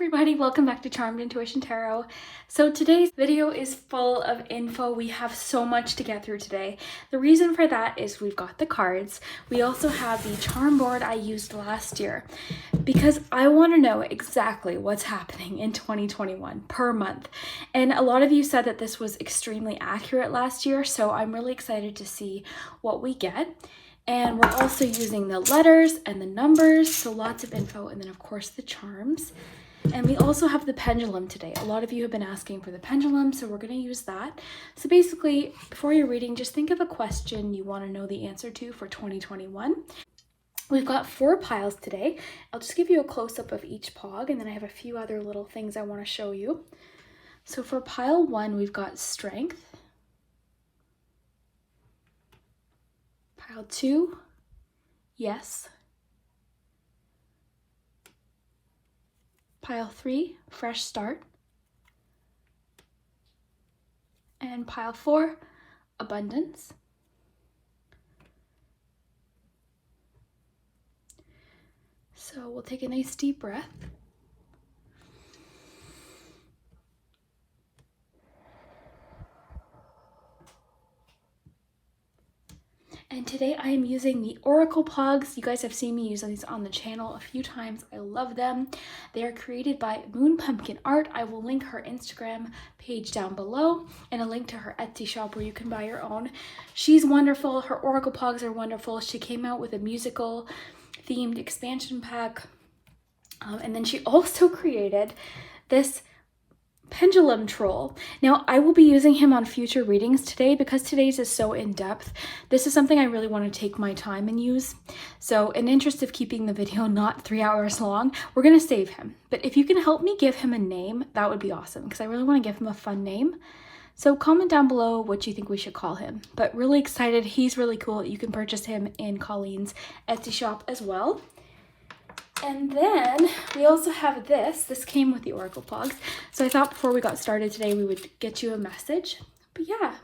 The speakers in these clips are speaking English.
everybody, welcome back to Charmed Intuition Tarot. So today's video is full of info. We have so much to get through today. The reason for that is we've got the cards. We also have the charm board I used last year because I want to know exactly what's happening in 2021 per month. And a lot of you said that this was extremely accurate last year, so I'm really excited to see what we get. And we're also using the letters and the numbers, so lots of info, and then of course the charms. And we also have the pendulum today. A lot of you have been asking for the pendulum, so we're going to use that. So basically, before you're reading, just think of a question you want to know the answer to for 2021. We've got 4 piles today. I'll just give you a close-up of each pog, and then I have a few other little things I want to show you. So for pile 1, we've got strength. Pile 2, yes. Pile 3, fresh start. And pile 4, abundance. So we'll take a nice deep breath. And today I am using the Oracle Poggz. You guys have seen me use these on the channel a few times. I love them. They are created by Moon Pumpkin Art. I will link her Instagram page down below and a link to her Etsy shop where you can buy your own. She's wonderful. Her Oracle Poggz are wonderful. She came out with a musical themed expansion pack. And then she also created this Pendulum troll. Now I will be using him on future readings today because today's is so in-depth. This is something I really want to take my time and use. So in interest of keeping the video not 3 hours long, we're going to save him. But if you can help me give him a name, that would be awesome because I really want to give him a fun name. So comment down below what you think we should call him. But really excited. He's really cool. You can purchase him in Colleen's Etsy shop as well. And then we also have this. This came with the Oracle Poggz. So I thought before we got started today, we would get you a message. But yeah,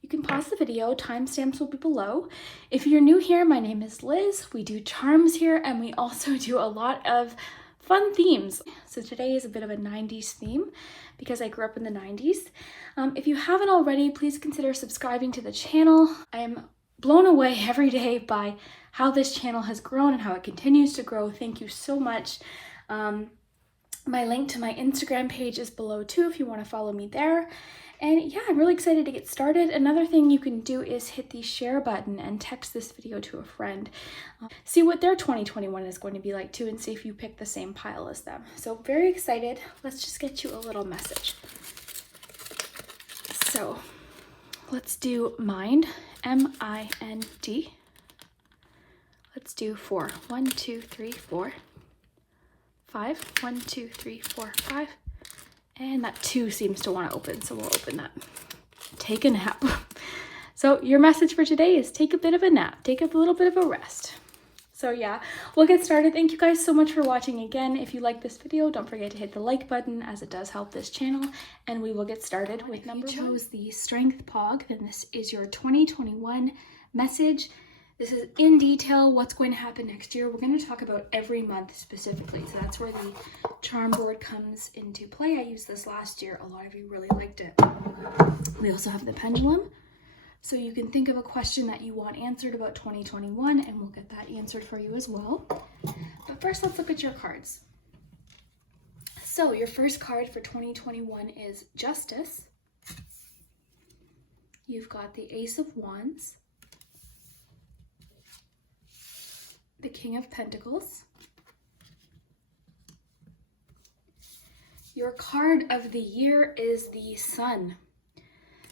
you can pause the video. Timestamps will be below. If you're new here, my name is Liz. We do charms here, and we also do a lot of fun themes. So today is a bit of a 90s theme because I grew up in the 90s. If you haven't already, please consider subscribing to the channel. I am blown away every day by how this channel has grown and how it continues to grow. Thank you so much. My link to my Instagram page is below too if you want to follow me there. And yeah, I'm really excited to get started. Another thing you can do is hit the share button and text this video to a friend. See what their 2021 is going to be like too, and see if you pick the same pile as them. So very excited. Let's just get you a little message. So let's do mind, M-I-N-D. Let's do 4. 1, 2, 3, 4. 5. 1, 2, 3, 4, 5. And that 2 seems to want to open, so we'll open that. Take a nap. So your message for today is take a bit of a nap. Take a little bit of a rest. So yeah, we'll get started. Thank you guys so much for watching again. If you like this video, don't forget to hit the like button as it does help this channel. And we will get started with number 1. If you chose the Strength Pog, then this is your 2021 message. This is in detail what's going to happen next year. We're going to talk about every month specifically. So that's where the charm board comes into play. I used this last year. A lot of you really liked it. We also have the pendulum. So you can think of a question that you want answered about 2021 and we'll get that answered for you as well. But first, let's look at your cards. So your first card for 2021 is Justice. You've got the Ace of Wands, the King of Pentacles. Your card of the year is the Sun.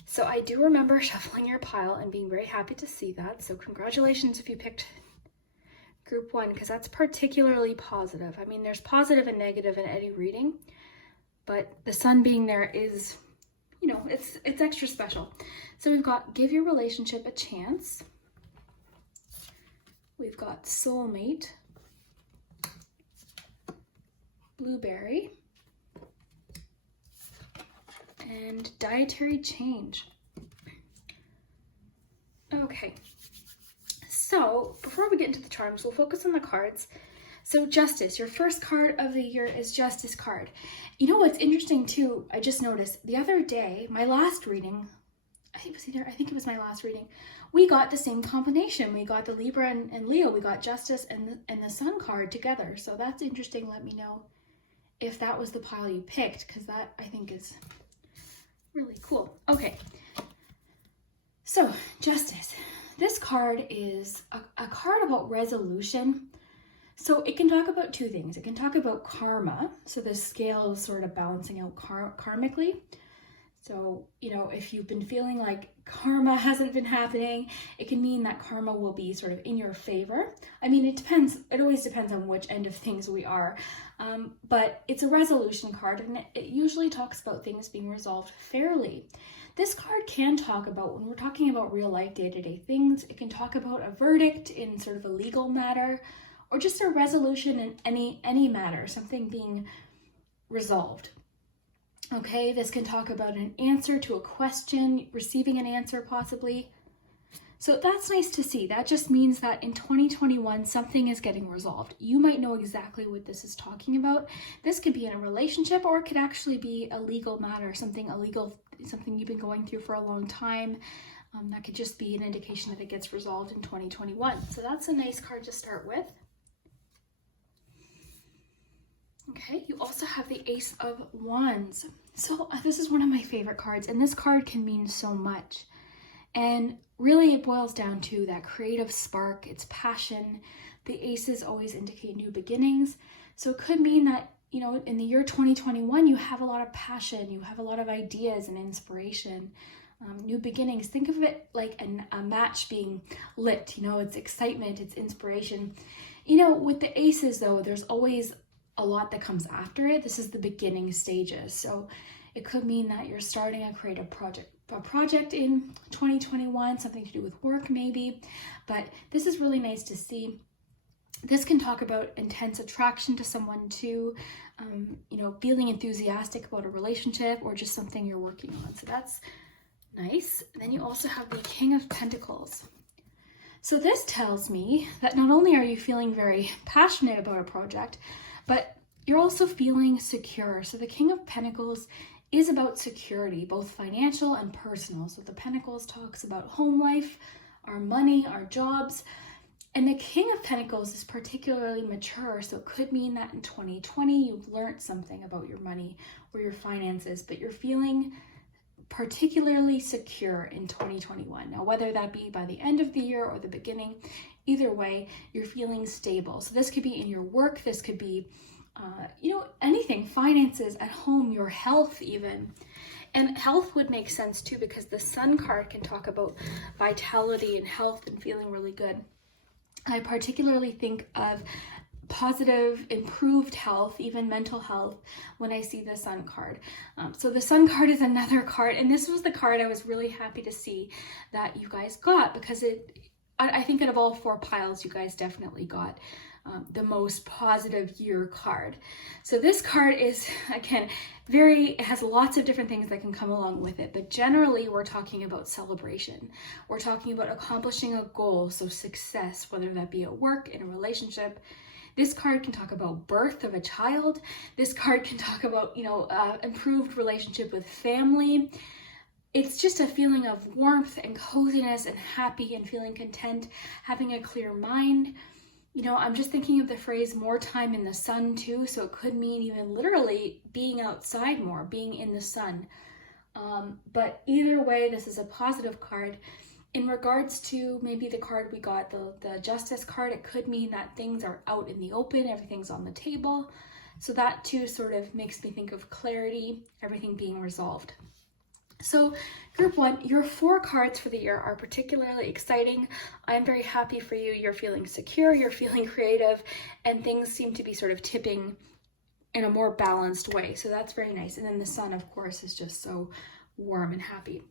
So I do remember shuffling your pile and being very happy to see that. So congratulations if you picked group 1, because that's particularly positive. I mean, there's positive and negative in any reading, but the Sun being there is, you know, it's extra special. So we've got give your relationship a chance. We've got Soulmate, Blueberry, and Dietary Change. Okay, so before we get into the charms, we'll focus on the cards. So Justice, your first card of the year is Justice card. You know what's interesting too, I just noticed the other day, my last reading, I think it was my last reading, we got the same combination. We got the Libra and Leo. We got Justice and the Sun card together. So that's interesting. Let me know if that was the pile you picked, because that I think is really cool. Okay, so Justice. This card is a card about resolution. So it can talk about two things. It can talk about karma. So the scale is sort of balancing out karmically. So, you know, if you've been feeling like karma hasn't been happening, it can mean that karma will be sort of in your favor. I mean, it depends. It always depends on which end of things we are. But it's a resolution card, and it usually talks about things being resolved fairly. This card can talk about, when we're talking about real life day-to-day things, it can talk about a verdict in sort of a legal matter, or just a resolution in any matter, something being resolved. Okay, this can talk about an answer to a question, receiving an answer possibly. So that's nice to see. That just means that in 2021, something is getting resolved. You might know exactly what this is talking about. This could be in a relationship, or it could actually be a legal matter, something you've been going through for a long time. That could just be an indication that it gets resolved in 2021. So that's a nice card to start with. Okay, you also have the Ace of Wands. So this is one of my favorite cards, and this card can mean so much. And really it boils down to that creative spark, it's passion. The aces always indicate new beginnings. So it could mean that, you know, in the year 2021, you have a lot of passion, you have a lot of ideas and inspiration, new beginnings. Think of it like a match being lit, you know, it's excitement, it's inspiration. You know, with the aces though, there's always a lot that comes after it. This is the beginning stages. So it could mean that you're starting a creative project in 2021, something to do with work maybe, but this is really nice to see. This can talk about intense attraction to someone too, you know, feeling enthusiastic about a relationship or just something you're working on. So that's nice. And then you also have the King of Pentacles. So this tells me that not only are you feeling very passionate about a project, but you're also feeling secure. So the King of Pentacles is about security, both financial and personal. So the Pentacles talks about home life, our money, our jobs. And the King of Pentacles is particularly mature. So it could mean that in 2020, you've learned something about your money or your finances, but you're feeling particularly secure in 2021. Now, whether that be by the end of the year or the beginning, either way, you're feeling stable. So this could be in your work, this could be, you know, anything, finances, at home, your health even. And health would make sense too, because the Sun card can talk about vitality and health and feeling really good. I particularly think of positive, improved health, even mental health, when I see the Sun card. So the Sun card is another card, and this was the card I was really happy to see that you guys got, because I think out of all four piles, you guys definitely got the most positive year card. So this card is, again, it has lots of different things that can come along with it, but generally we're talking about celebration. We're talking about accomplishing a goal, so success, whether that be at work, in a relationship. This card can talk about birth of a child. This card can talk about, you know, improved relationship with family. It's just a feeling of warmth and coziness and happy and feeling content, having a clear mind. You know, I'm just thinking of the phrase more time in the sun too. So it could mean even literally being outside more, being in the sun. But either way, this is a positive card. In regards to maybe the card we got, the Justice card, it could mean that things are out in the open, everything's on the table. So that too sort of makes me think of clarity, everything being resolved. So group one, your 4 cards for the year are particularly exciting. I'm very happy for you. You're feeling secure, you're feeling creative, and things seem to be sort of tipping in a more balanced way. So that's very nice. And then the Sun, of course, is just so warm and happy.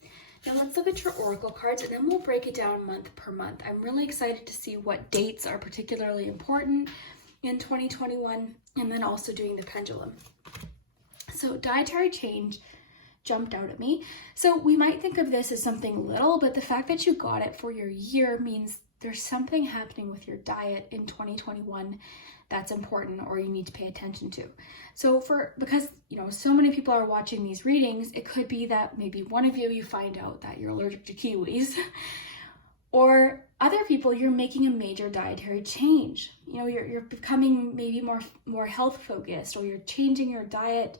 Now let's look at your Oracle cards, and then we'll break it down month per month. I'm really excited to see what dates are particularly important in 2021, and then also doing the Pendulum. So dietary change jumped out at me. So we might think of this as something little, but the fact that you got it for your year means there's something happening with your diet in 2021 that's important or you need to pay attention to. So because so many people are watching these readings, it could be that maybe one of you find out that you're allergic to kiwis, or other people, you're making a major dietary change. You're becoming maybe more health focused, or you're changing your diet.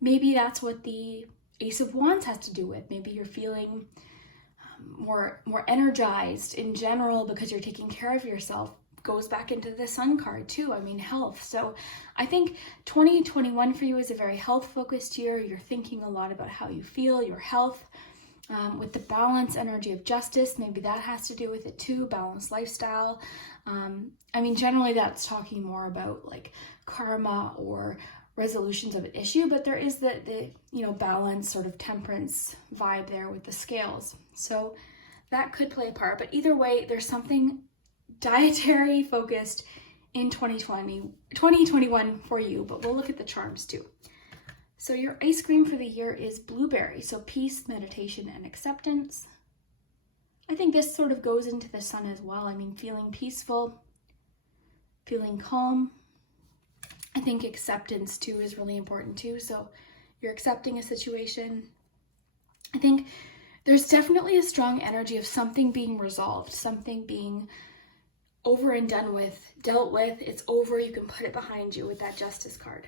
Maybe that's what the Ace of Wands has to do with. Maybe you're feeling more energized in general because you're taking care of yourself. Goes back into the Sun card too. Health. So I think 2021 for you is a very health focused year. You're thinking a lot about how you feel, your health. With the balance energy of justice, maybe that has to do with it too. Balanced lifestyle. Generally that's talking more about like karma or resolutions of an issue, but there is the balance, sort of temperance vibe there with the scales. So that could play a part. But either way, there's something dietary focused in 2021 for you, but we'll look at the charms too. So your ice cream for the year is blueberry. So peace, meditation, and acceptance. I think this sort of goes into the Sun as well. Feeling peaceful, feeling calm. I think acceptance too is really important too. So you're accepting a situation. I think there's definitely a strong energy of something being resolved, something being over and done with, dealt with. It's over. You can put it behind you with that Justice card.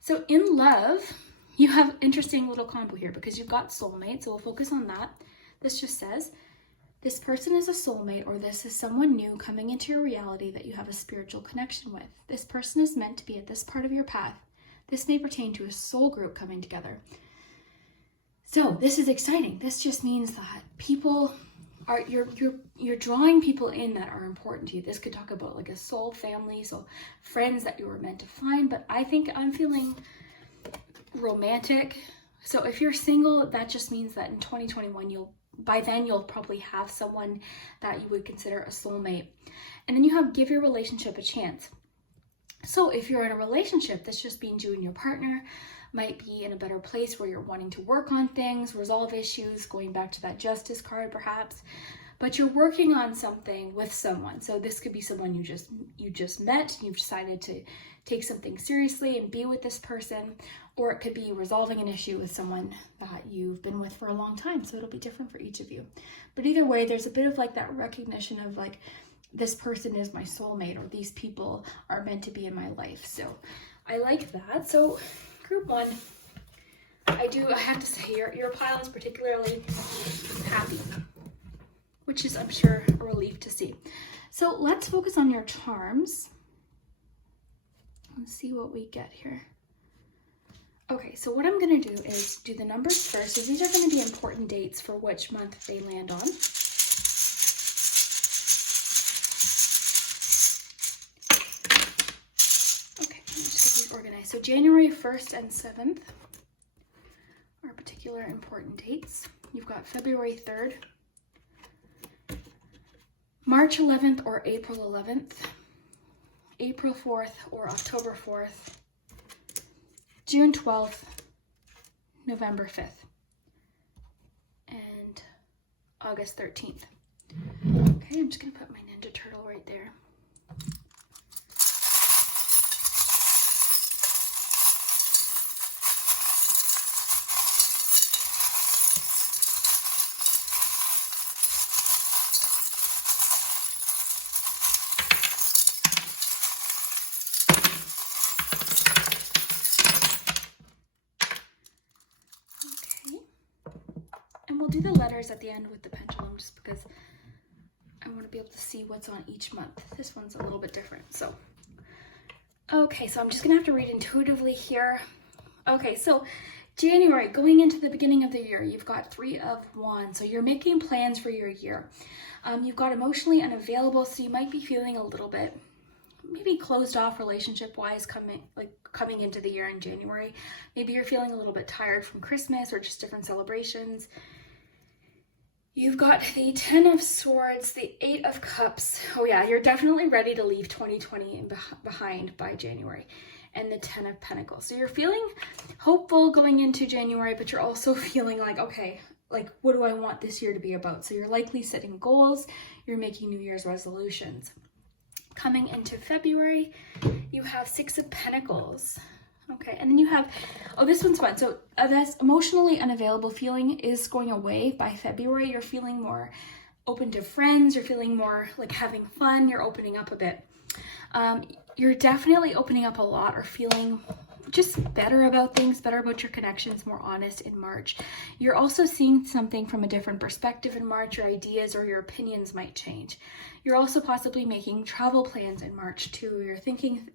So in love, you have interesting little combo here because you've got soulmate. So we'll focus on that. This just says, this person is a soulmate, or this is someone new coming into your reality that you have a spiritual connection with. This person is meant to be at this part of your path. This may pertain to a soul group coming together. So this is exciting. This just means that people are, you're drawing people in that are important to you. This could talk about like a soul family, so friends that you were meant to find, but I think I'm feeling romantic. So if you're single, that just means that in 2021, by then you'll probably have someone that you would consider a soulmate. And then you have give your relationship a chance. So if you're in a relationship, this just means you and your partner might be in a better place where you're wanting to work on things, resolve issues, going back to that Justice card perhaps, but you're working on something with someone. So this could be someone you just met, you've decided to take something seriously and be with this person, or it could be resolving an issue with someone that you've been with for a long time. So it'll be different for each of you. But either way, there's a bit of like that recognition of like, this person is my soulmate, or these people are meant to be in my life. So I like that. So group one, I have to say your pile is particularly happy, which is, I'm sure, a relief to see. So let's focus on your charms. Let's see what we get here. Okay, so what I'm going to do is do the numbers first. So these are going to be important dates for which month they land on. Okay, let me just get these organized. So January 1st and 7th are particular important dates. You've got February 3rd, March 11th or April 11th, April 4th or October 4th, June 12th, November 5th, and August 13th. Okay, I'm just going to put my Ninja Turtle right there. We'll do the letters at the end with the pendulum just because I want to be able to see what's on each month. This one's a little bit different. So, okay, so I'm just going to have to read intuitively here. Okay, so January, going into the beginning of the year, you've got 3 of Wands. So you're making plans for your year. You've got emotionally unavailable, so you might be feeling a little bit maybe closed off relationship-wise coming into the year in January. Maybe you're feeling a little bit tired from Christmas or just different celebrations. You've got the 10 of Swords, the 8 of Cups. Oh yeah, you're definitely ready to leave 2020 behind by January. And the 10 of Pentacles. So you're feeling hopeful going into January, but you're also feeling like, okay, like, what do I want this year to be about? So you're likely setting goals, you're making New Year's resolutions. Coming into February, you have Six of Pentacles. Okay, and then you have, oh, this one's fun. So this emotionally unavailable feeling is going away by February. You're feeling more open to friends. You're feeling more like having fun. You're opening up a bit. You're definitely opening up a lot or feeling just better about things, better about your connections, more honest in March. You're also seeing something from a different perspective in March. Your ideas or your opinions might change. You're also possibly making travel plans in March too.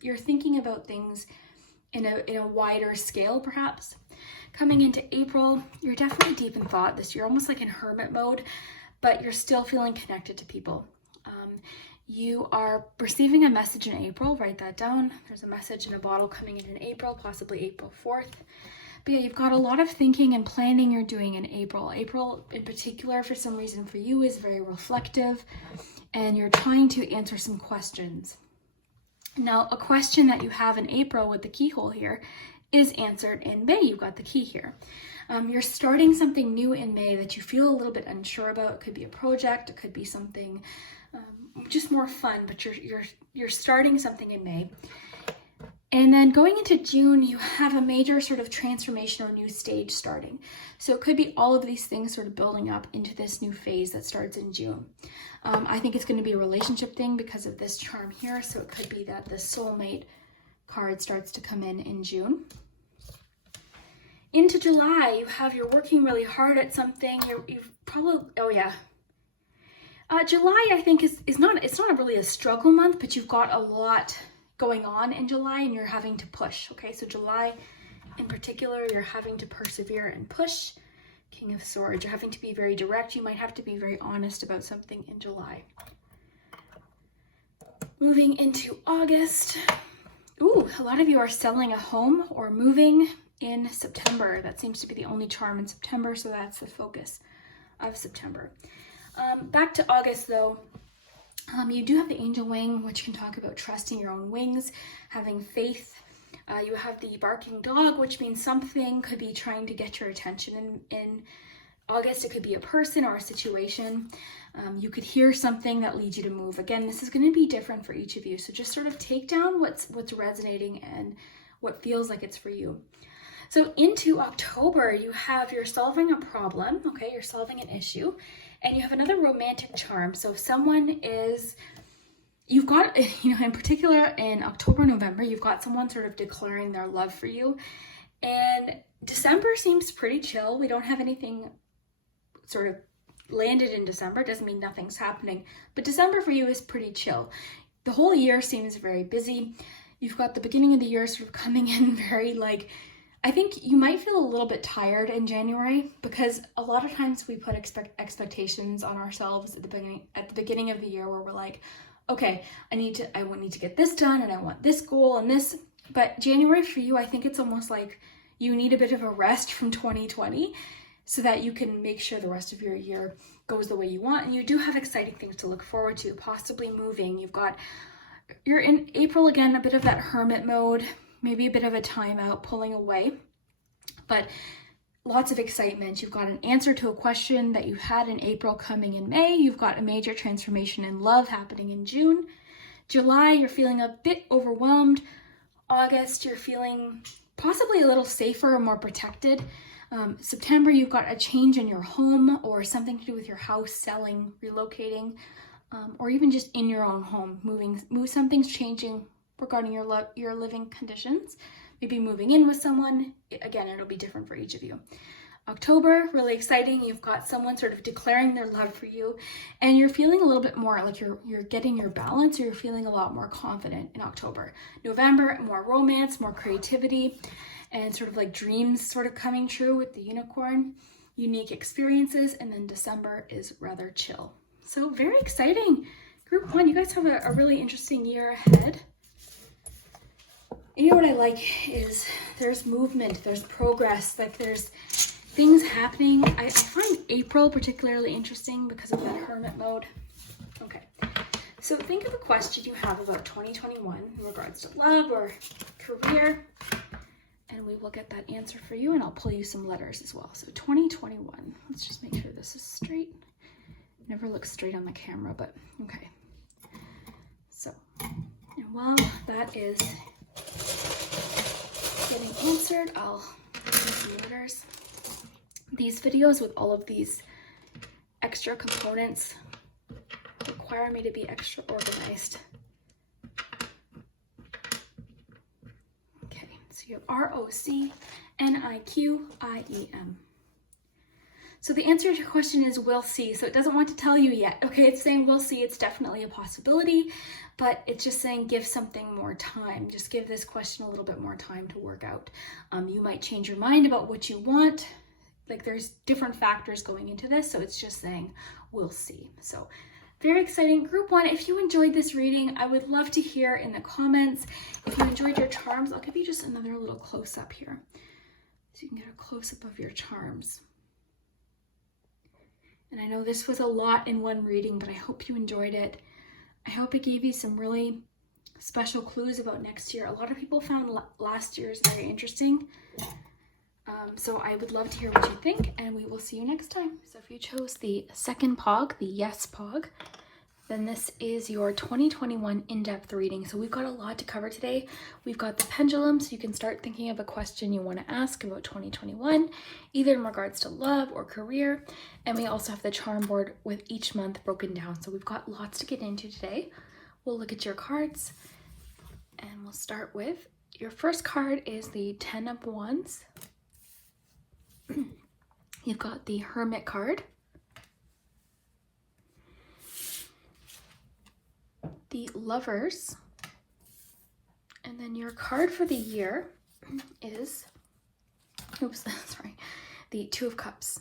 You're thinking about things in a wider scale, perhaps. Coming into April, you're definitely deep in thought this year, almost like in hermit mode, but you're still feeling connected to people. You are receiving a message in April, write that down. There's a message in a bottle coming in April, possibly April 4th. But yeah, you've got a lot of thinking and planning you're doing in April. April in particular, for some reason for you, is very reflective, and you're trying to answer some questions. Now, a question that you have in April with the keyhole here is answered in May. You've got the key here. You're starting something new in May that you feel a little bit unsure about. It could be a project, it could be something just more fun, but you're starting something in May. And then going into June, you have a major sort of transformation or new stage starting. So it could be all of these things sort of building up into this new phase that starts in June. I think it's going to be a relationship thing because of this charm here. So it could be that the Soulmate card starts to come in June. Into July, you have, you're working really hard at something. You've probably, oh yeah. July, I think, it's not really a struggle month, but you've got a lot going on in July and you're having to push. Okay, so July in particular, you're having to persevere and push. King of Swords, you're having to be very direct. You might have to be very honest about something in July. Moving into August. Ooh, a lot of you are selling a home or moving in September. That seems to be the only charm in September, so that's the focus of September. Back to August though, you do have the angel wing, which can talk about trusting your own wings, having faith. You have the barking dog, which means something could be trying to get your attention in August. It could be a person or a situation. You could hear something that leads you to move. Again, this is going to be different for each of you. So just sort of take down what's resonating and what feels like it's for you. So into October, you're solving a problem. Okay, you're solving an issue. And you have another romantic charm. So if someone is, you've got, in particular in October, November, you've got someone sort of declaring their love for you. And December seems pretty chill. We don't have anything sort of landed in December. It doesn't mean nothing's happening. But December for you is pretty chill. The whole year seems very busy. You've got the beginning of the year sort of coming in very like, I think you might feel a little bit tired in January because a lot of times we put expectations on ourselves at the beginning of the year where we're like, okay, I need to get this done and I want this goal and this. But January for you, I think it's almost like you need a bit of a rest from 2020 so that you can make sure the rest of your year goes the way you want. And you do have exciting things to look forward to, possibly moving. You're in April again, a bit of that hermit mode. Maybe a bit of a timeout, pulling away, but lots of excitement. You've got an answer to a question that you had in April coming in May. You've got a major transformation in love happening in June. July, you're feeling a bit overwhelmed. August, you're feeling possibly a little safer or more protected. September, you've got a change in your home or something to do with your house, selling, relocating, or even just in your own home, something's changing regarding your living conditions, maybe moving in with someone. Again, it'll be different for each of you. October, really exciting. You've got someone sort of declaring their love for you and you're feeling a little bit more like you're getting your balance, or you're feeling a lot more confident in October. November, more romance, more creativity, and sort of like dreams sort of coming true with the unicorn, unique experiences. And then December is rather chill. So very exciting. Group 1, you guys have a really interesting year ahead. You know what I like is there's movement, there's progress, like there's things happening. I find April particularly interesting because of that hermit mode. Okay, so think of a question you have about 2021 in regards to love or career and we will get that answer for you, and I'll pull you some letters as well. So 2021, let's just make sure this is straight. Never looks straight on the camera, but okay. So, and while that is getting answered, I'll do some letters. These videos with all of these extra components require me to be extra organized. Okay, so you have ROCNIQIEM. So the answer to your question is we'll see. So it doesn't want to tell you yet. Okay, it's saying we'll see. It's definitely a possibility, but it's just saying give something more time. Just give this question a little bit more time to work out. You might change your mind about what you want. Like there's different factors going into this. So it's just saying we'll see. So very exciting. Group 1, if you enjoyed this reading, I would love to hear in the comments. If you enjoyed your charms, I'll give you just another little close up here. So you can get a close up of your charms. And I know this was a lot in one reading, but I hope you enjoyed it. I hope it gave you some really special clues about next year. A lot of people found last year's very interesting. So I would love to hear what you think, and we will see you next time. So if you chose the second Pog, the Yes Pog, then this is your 2021 in-depth reading. So we've got a lot to cover today. We've got the pendulum, so you can start thinking of a question you want to ask about 2021, either in regards to love or career. And we also have the charm board with each month broken down. So we've got lots to get into today. We'll look at your cards, and we'll start with your first card is the 10 of Wands. You've got the Hermit card, the Lovers, and then your card for the year is, the Two of Cups.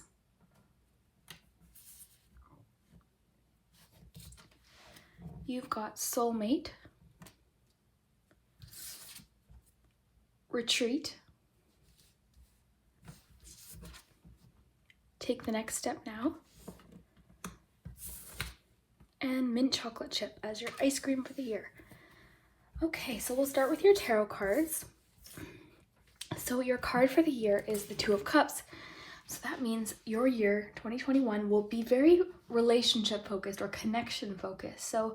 You've got Soulmate, Retreat, Take the Next Step Now, and Mint Chocolate Chip as your ice cream for the year. Okay, so we'll start with your tarot cards. So your card for the year is the Two of Cups. So that means your year, 2021, will be very relationship focused or connection focused. So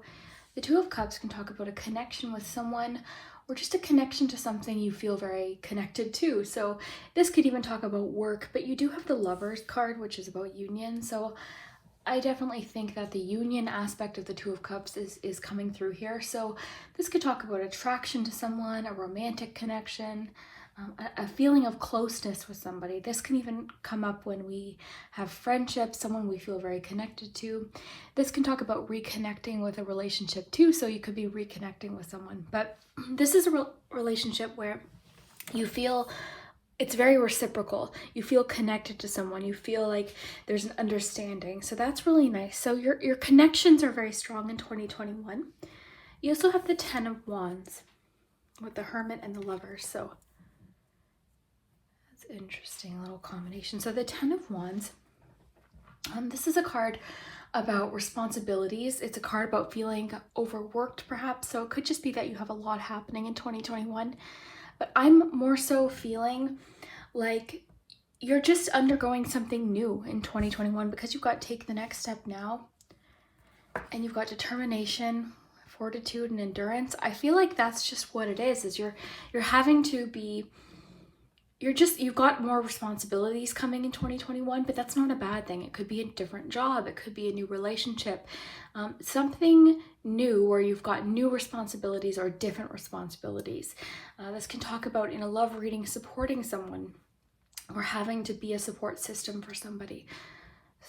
the Two of Cups can talk about a connection with someone or just a connection to something you feel very connected to. So this could even talk about work, but you do have the Lovers card, which is about union. So I definitely think that the union aspect of the Two of Cups is coming through here. So this could talk about attraction to someone, a romantic connection, a feeling of closeness with somebody. This can even come up when we have friendships, someone we feel very connected to. This can talk about reconnecting with a relationship too, so you could be reconnecting with someone. But this is a relationship where you feel it's very reciprocal. You feel connected to someone. You feel like there's an understanding. So that's really nice. So your connections are very strong in 2021. You also have the 10 of Wands with the Hermit and the Lovers. So interesting little combination. So the 10 of Wands, this is a card about responsibilities. It's a card about feeling overworked perhaps. So it could just be that you have a lot happening in 2021, but I'm more so feeling like you're just undergoing something new in 2021 because you've got Take the Next Step Now and you've got determination, fortitude, and endurance. I feel like that's just what it is you're having to be you've got more responsibilities coming in 2021, but that's not a bad thing. It could be a different job. It could be a new relationship, something new where you've got new responsibilities or different responsibilities. This can talk about in a love reading, supporting someone or having to be a support system for somebody.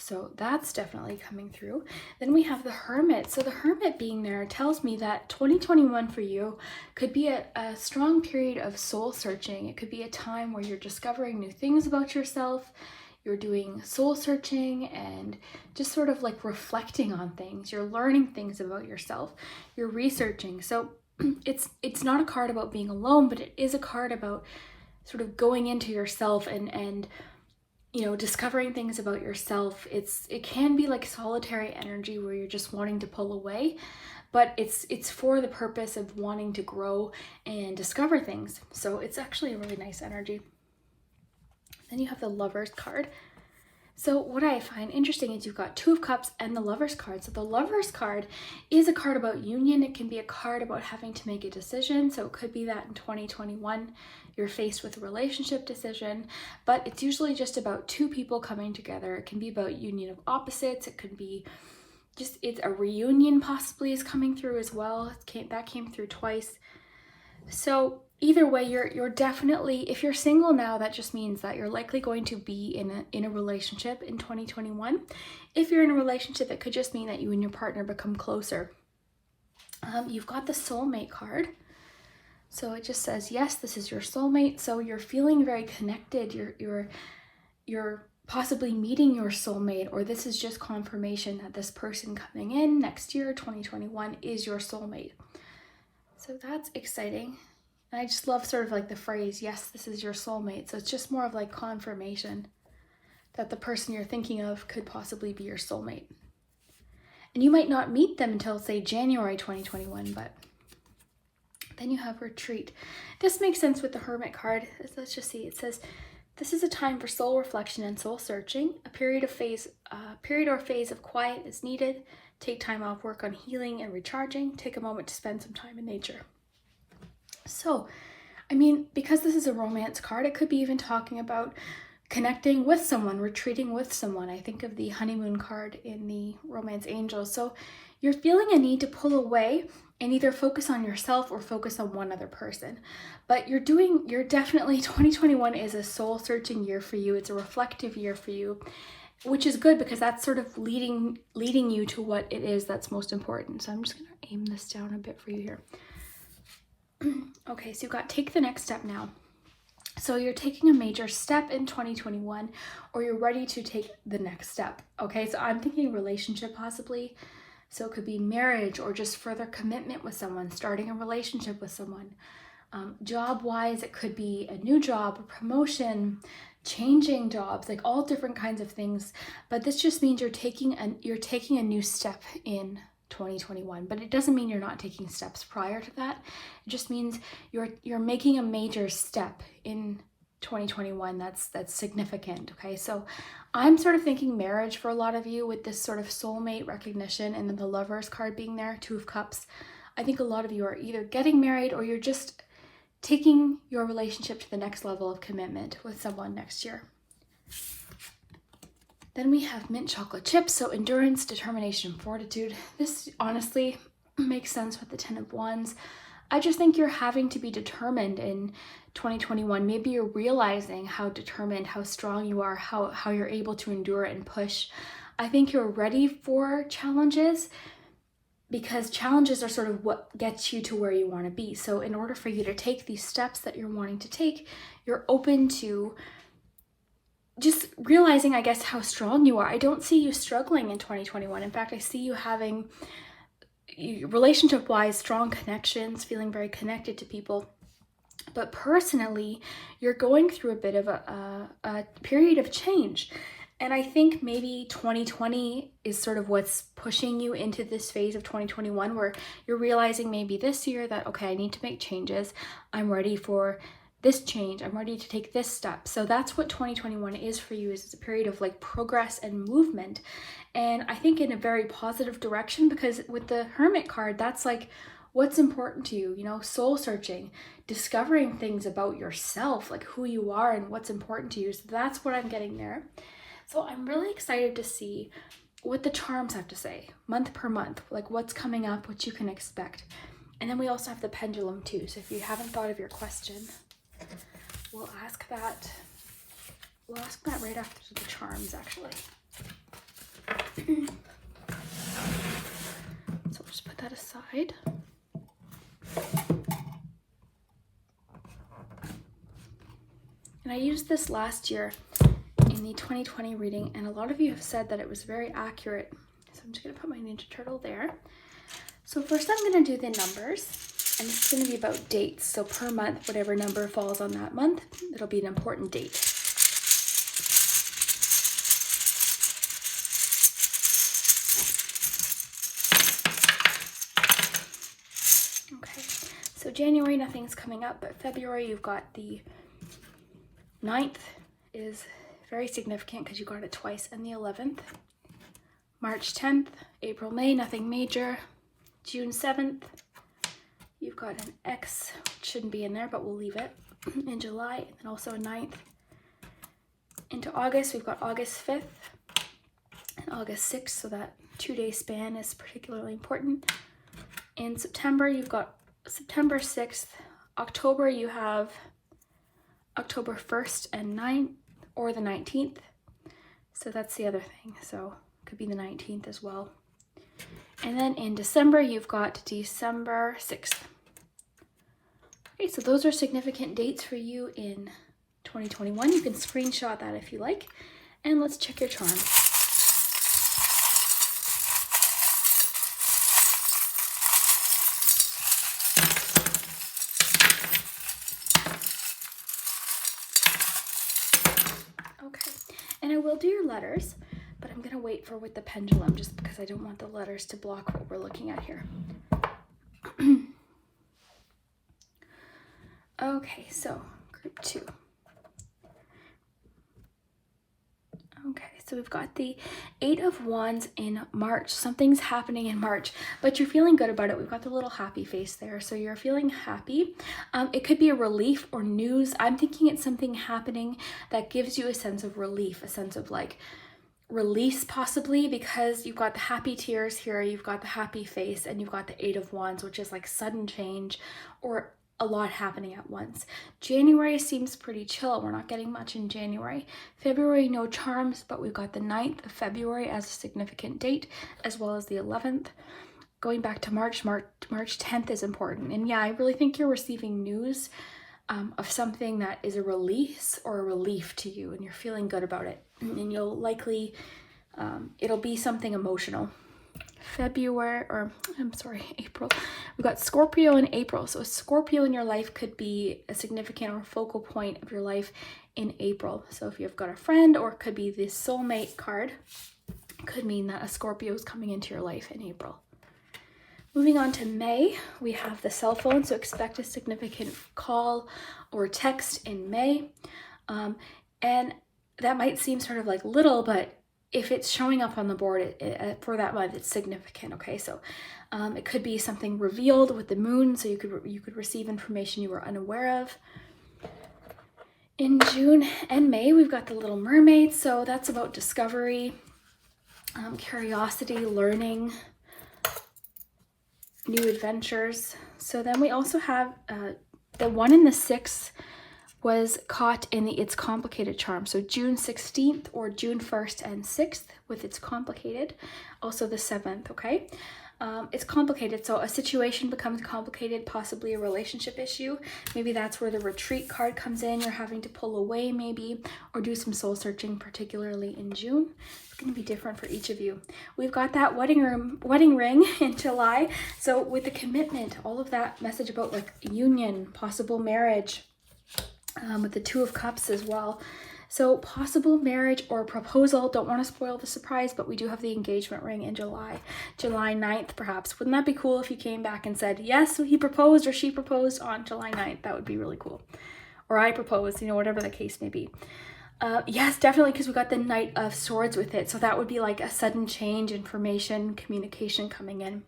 So that's definitely coming through. Then we have the Hermit. So the Hermit being there tells me that 2021 for you could be a strong period of soul searching. It could be a time where you're discovering new things about yourself. You're doing soul searching and just sort of like reflecting on things. You're learning things about yourself. You're researching. So it's not a card about being alone, but it is a card about sort of going into yourself and you know, discovering things about yourself. It can be like solitary energy where you're just wanting to pull away, but it's for the purpose of wanting to grow and discover things. So it's actually a really nice energy. Then you have the Lovers card. So what I find interesting is you've got Two of Cups and the Lovers card. So the Lovers card is a card about union. It can be a card about having to make a decision. So it could be that in 2021, you're faced with a relationship decision, but it's usually just about two people coming together. It can be about union of opposites. It could be just, it's a reunion possibly is coming through as well. That came through twice. So either way, you're definitely, if you're single now, that just means that you're likely going to be in a relationship in 2021. If you're in a relationship, it could just mean that you and your partner become closer. You've got the Soulmate card. So it just says, yes, this is your soulmate. So you're feeling very connected. You're possibly meeting your soulmate, or this is just confirmation that this person coming in next year, 2021, is your soulmate. So that's exciting. And I just love sort of like the phrase, yes, this is your soulmate. So it's just more of like confirmation that the person you're thinking of could possibly be your soulmate. And you might not meet them until, say, January 2021, but then you have Retreat. This makes sense with the Hermit card. Let's just see. It says, this is a time for soul reflection and soul searching. A period or phase of quiet is needed. Take time off work on healing and recharging. Take a moment to spend some time in nature. So, I mean, because this is a romance card, it could be even talking about connecting with someone, retreating with someone. I think of the honeymoon card in the Romance Angels. So you're feeling a need to pull away and either focus on yourself or focus on one other person. But you're definitely, 2021 is a soul searching year for you. It's a reflective year for you, which is good because that's sort of leading you to what it is that's most important. So I'm just going to aim this down a bit for you here. Okay, so you've got take the next step now. So you're taking a major step in 2021, or you're ready to take the next step. Okay, so I'm thinking relationship possibly. So it could be marriage or just further commitment with someone, starting a relationship with someone. Job-wise, it could be a new job, a promotion, changing jobs, like all different kinds of things. But this just means you're taking a new step in 2021, but it doesn't mean you're not taking steps prior to that. It just means you're making a major step in 2021 that's significant. Okay, so I'm sort of thinking marriage for a lot of you with this sort of soulmate recognition, and then the Lovers card being there, Two of Cups. I think a lot of you are either getting married or you're just taking your relationship to the next level of commitment with someone next year. Then we have mint chocolate chips, so endurance, determination, fortitude. This honestly makes sense with the 10 of Wands. I just think you're having to be determined in 2021. Maybe you're realizing how determined, how strong you are, how you're able to endure and push. I think you're ready for challenges because challenges are sort of what gets you to where you want to be. So in order for you to take these steps that you're wanting to take, you're open to just realizing, I guess, how strong you are. I don't see you struggling in 2021. In fact, I see you having, relationship-wise, strong connections, feeling very connected to people. But personally, you're going through a bit of a period of change. And I think maybe 2020 is sort of what's pushing you into this phase of 2021 where you're realizing maybe this year that, okay, I need to make changes. I'm ready for this change. I'm ready to take this step. So that's what 2021 is for you, is it's a period of like progress and movement. And I think in a very positive direction, because with the Hermit card, that's like what's important to you, you know, soul searching, discovering things about yourself, like who you are and what's important to you. So that's what I'm getting there. So I'm really excited to see what the charms have to say month per month, like what's coming up, what you can expect. And then we also have the pendulum too. So if you haven't thought of your question, we'll ask that right after the charms, actually. So we'll just put that aside. And I used this last year in the 2020 reading, and a lot of you have said that it was very accurate. So I'm just going to put my Ninja Turtle there. So first I'm going to do the numbers. And it's going to be about dates. So per month, whatever number falls on that month, it'll be an important date. January, nothing's coming up, but February, you've got the 9th is very significant because you got it twice, and the 11th. March 10th, April, May, nothing major. June 7th, you've got an X, which shouldn't be in there, but we'll leave it. In July, and also a 9th. Into August, we've got August 5th and August 6th, so that 2-day span is particularly important. In September, you've got September 6th. October, you have October 1st and 9th, or the 19th. So that's the other thing. So it could be the 19th as well. And then in December, you've got December 6th. Okay, so those are significant dates for you in 2021. You can screenshot that if you like. And let's check your charm. Okay, and I will do your letters, but I'm gonna wait for with the pendulum just because I don't want the letters to block what we're looking at here. Okay, so group 2. Okay, so we've got the 8 of Wands in March. Something's happening in March, but you're feeling good about it. We've got the little happy face there, so you're feeling happy. It could be a relief or news. I'm thinking it's something happening that gives you a sense of relief, a sense of like release possibly, because you've got the happy tears here, you've got the happy face, and you've got the 8 of Wands, which is like sudden change or a lot happening at once. January seems pretty chill. We're not getting much in January. February, no charms, but we've got the 9th of February as a significant date, as well as the 11th. Going back to March 10th is important. And yeah, I really think you're receiving news of something that is a release or a relief to you, and you're feeling good about it. And you'll likely, it'll be something emotional. April. We've got Scorpio in April. So a Scorpio in your life could be a significant or focal point of your life in April. So if you've got a friend, or it could be the Soulmate card, could mean that a Scorpio is coming into your life in April. Moving on to May, we have the cell phone. So expect a significant call or text in May. And that might seem sort of like little, but if it's showing up on the board for that month, it's significant. Okay, so it could be something revealed with the moon, so you could receive information you were unaware of. In June and May, we've got the Little Mermaid, so that's about discovery, curiosity, learning, new adventures. So then we also have the 1 and the 6 was caught in the It's Complicated charm. So June 16th or June 1st and 6th with It's Complicated. Also the 7th, okay? It's complicated, so a situation becomes complicated, possibly a relationship issue. Maybe that's where the Retreat card comes in. You're having to pull away maybe, or do some soul searching, particularly in June. It's going to be different for each of you. We've got that wedding ring in July. So with the commitment, all of that message about like union, possible marriage, with the 2 of Cups as well. So possible marriage or proposal. Don't want to spoil the surprise, but we do have the engagement ring in July 9th perhaps. Wouldn't that be cool if you came back and said, yes, he proposed or she proposed on July 9th? That would be really cool. Or I proposed, whatever the case may be. Yes, definitely, because we got the Knight of Swords with it. So that would be like a sudden change, information, communication coming in,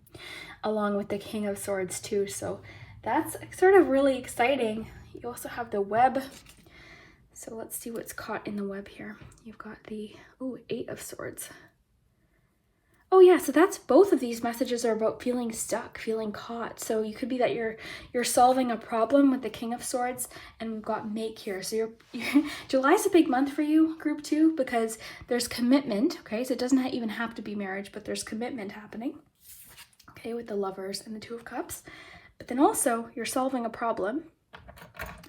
along with the King of Swords too. So that's sort of really exciting. You also have the web. So let's see what's caught in the web here. You've got the 8 of Swords. Oh yeah, so that's both of these messages are about feeling stuck, feeling caught. So you could be that you're solving a problem with the King of Swords, and we've got make here. So July's a big month for you, group 2, because there's commitment. Okay, so it doesn't even have to be marriage, but there's commitment happening. Okay, with the Lovers and the 2 of Cups. But then also you're solving a problem.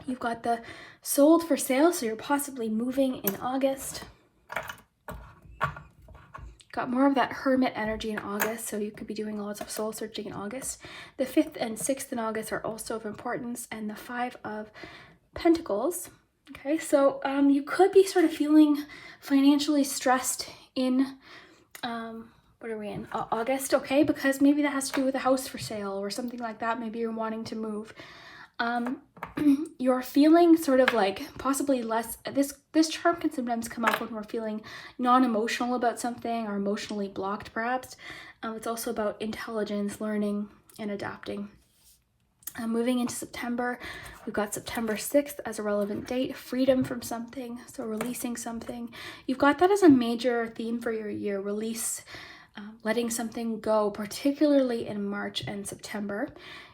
You've got the sold for sale, so you're possibly moving in August. Got more of that hermit energy in August, so you could be doing lots of soul searching in August. The 5th and 6th in August are also of importance, and the 5 of Pentacles. Okay, so you could be sort of feeling financially stressed in, what are we in, August, okay? Because maybe that has to do with a house for sale or something like that. Maybe you're wanting to move. You're feeling sort of like possibly less, this charm can sometimes come up when we're feeling non-emotional about something or emotionally blocked perhaps. It's also about intelligence, learning, and adapting. Moving into September, we've got September 6th as a relevant date, freedom from something, so releasing something. You've got that as a major theme for your year, release, letting something go, particularly in March and September.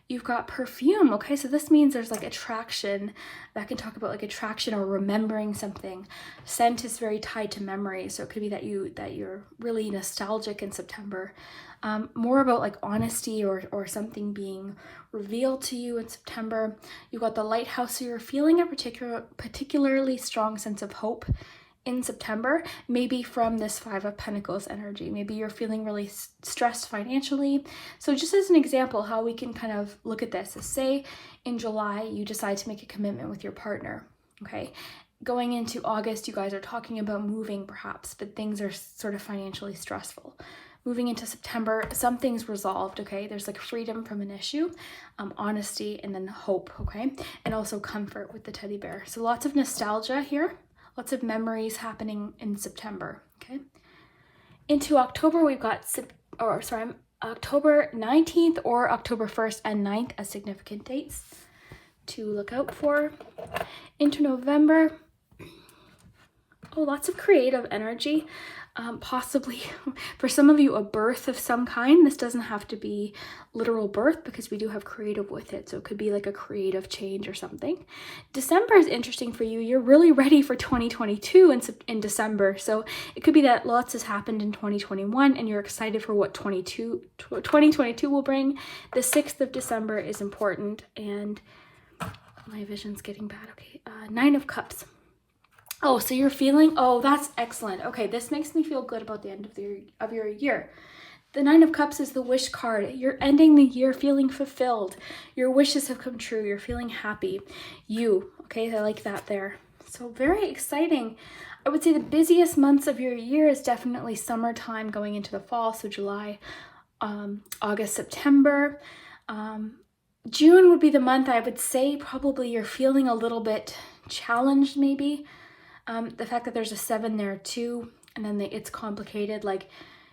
You've got perfume, okay, so this means there's like attraction. That can talk about like attraction or remembering something. Scent is very tied to memory, so it could be that you're really nostalgic in September. More about like honesty or something being revealed to you in September. You've got the lighthouse, so you're feeling a particularly strong sense of hope in September, maybe from this Five of Pentacles energy. Maybe you're feeling really stressed financially. So just as an example, how we can kind of look at this is, say in July, you decide to make a commitment with your partner, okay? Going into August, you guys are talking about moving perhaps, but things are sort of financially stressful. Moving into September, something's resolved, okay? There's like freedom from an issue, honesty, and then hope, okay? And also comfort with the teddy bear. So lots of nostalgia here. Lots of memories happening in September, okay? Into October, we've got, October 19th or October 1st and 9th as significant dates to look out for. Into November, lots of creative energy. Possibly for some of you a birth of some kind. This doesn't have to be literal birth because we do have creative with it, so it could be like a creative change or something. December is interesting for you. You're really ready for 2022 in December, so it could be that lots has happened in 2021 and you're excited for what 2022 will bring. The 6th of December is important, and my vision's getting bad. Okay, 9 of Cups. Oh, so you're feeling, that's excellent. Okay, this makes me feel good about the end of your year. The 9 of Cups is the wish card. You're ending the year feeling fulfilled. Your wishes have come true. You're feeling happy. Okay, I like that there. So very exciting. I would say the busiest months of your year is definitely summertime going into the fall. So July, August, September. June would be the month I would say probably you're feeling a little bit challenged maybe. The fact that there's a 7 there too, and then it's complicated, like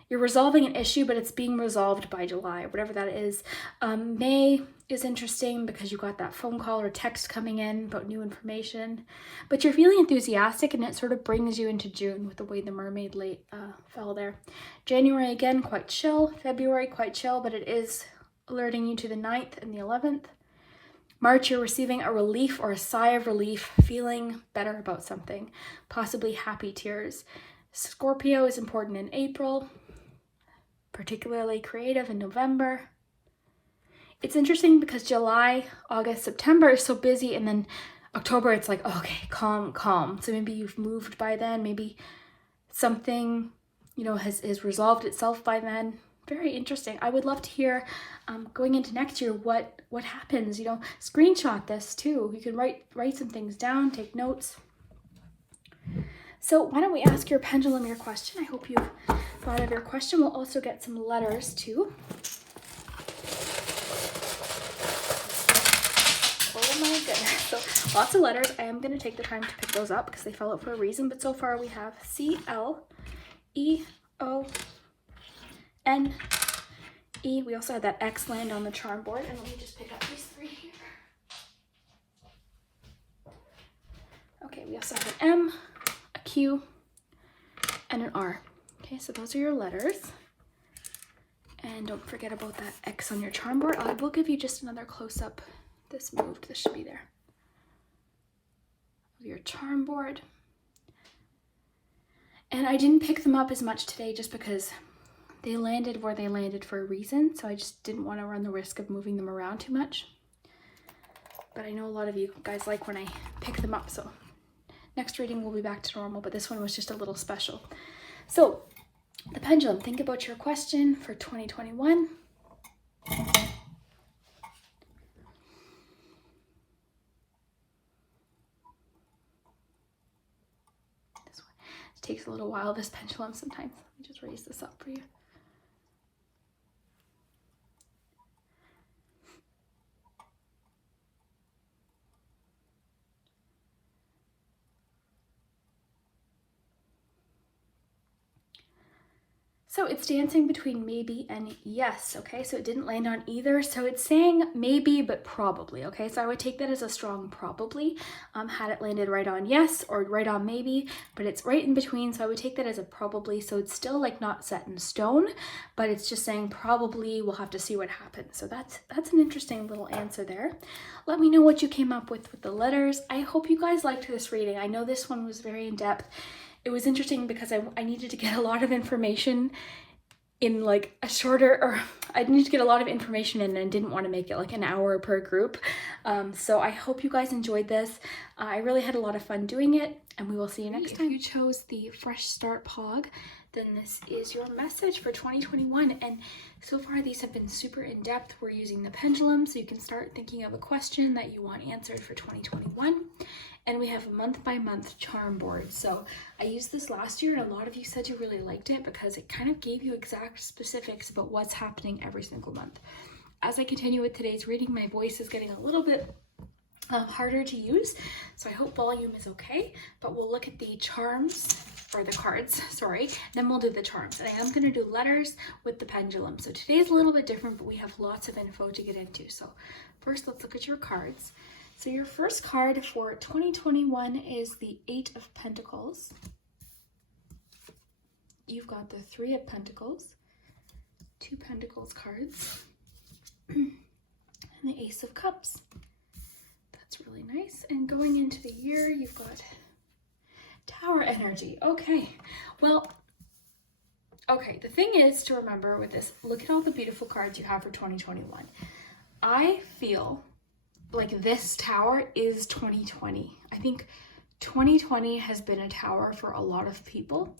you're resolving an issue, but it's being resolved by July, whatever that is. May is interesting because you got that phone call or text coming in about new information, but you're feeling enthusiastic, and it sort of brings you into June with the way the mermaid fell there. January, again, quite chill. February, quite chill, but it is alerting you to the 9th and the 11th. March, you're receiving a relief or a sigh of relief, feeling better about something, possibly happy tears. Scorpio is important in April, particularly creative in November. It's interesting because July, August, September is so busy, and then October it's like, okay, calm. So maybe you've moved by then, maybe something, has resolved itself by then. Very interesting. I would love to hear going into next year what happens. Screenshot this too. You can write some things down, take notes. So why don't we ask your pendulum your question? I hope you've thought of your question. We'll also get some letters too. Oh my goodness. So lots of letters. I am going to take the time to pick those up because they fell out for a reason. But so far we have C-L-E-O-N-E. We also had that X land on the charm board. And let me just pick up these 3 here. Okay, we also have an M, a Q, and an R. Okay, so those are your letters. And don't forget about that X on your charm board. I will give you just another close-up. This moved. This should be there. Your charm board. And I didn't pick them up as much today just because they landed where they landed for a reason. So I just didn't want to run the risk of moving them around too much. But I know a lot of you guys like when I pick them up. So next reading will be back to normal. But this one was just a little special. So the pendulum, think about your question for 2021. Takes a little while, this pendulum sometimes. Let me just raise this up for you. So it's dancing between maybe and yes, okay? So it didn't land on either. So it's saying maybe, but probably, okay? So I would take that as a strong probably, had it landed right on yes or right on maybe, but it's right in between. So I would take that as a probably. So it's still like not set in stone, but it's just saying probably, we'll have to see what happens. So that's an interesting little answer there. Let me know what you came up with the letters. I hope you guys liked this reading. I know this one was very in depth. It was interesting because I needed to get a lot of information in like a shorter, or I needed to get a lot of information in and didn't want to make it like an hour per group. So I hope you guys enjoyed this. I really had a lot of fun doing it, and we will see you next time. If you chose the Fresh Start Pog, then this is your message for 2021. And so far these have been super in-depth. We're using the pendulum, so you can start thinking of a question that you want answered for 2021. And we have a month-by-month charm board. So I used this last year, and a lot of you said you really liked it because it kind of gave you exact specifics about what's happening every single month. As I continue with today's reading, my voice is getting a little bit harder to use, so I hope volume is okay, but we'll look at the charms, or the cards, sorry, then we'll do the charms. And I am going to do letters with the pendulum. So today's a little bit different, but we have lots of info to get into. So first, let's look at your cards. So your first card for 2021 is the 8 of Pentacles. You've got the 3 of Pentacles, 2 Pentacles cards, and the Ace of Cups. That's really nice. And going into the year, you've got Tower energy. Okay, well, okay, the thing is to remember with this, look at all the beautiful cards you have for 2021. I feel like this tower is 2020. I think 2020 has been a tower for a lot of people.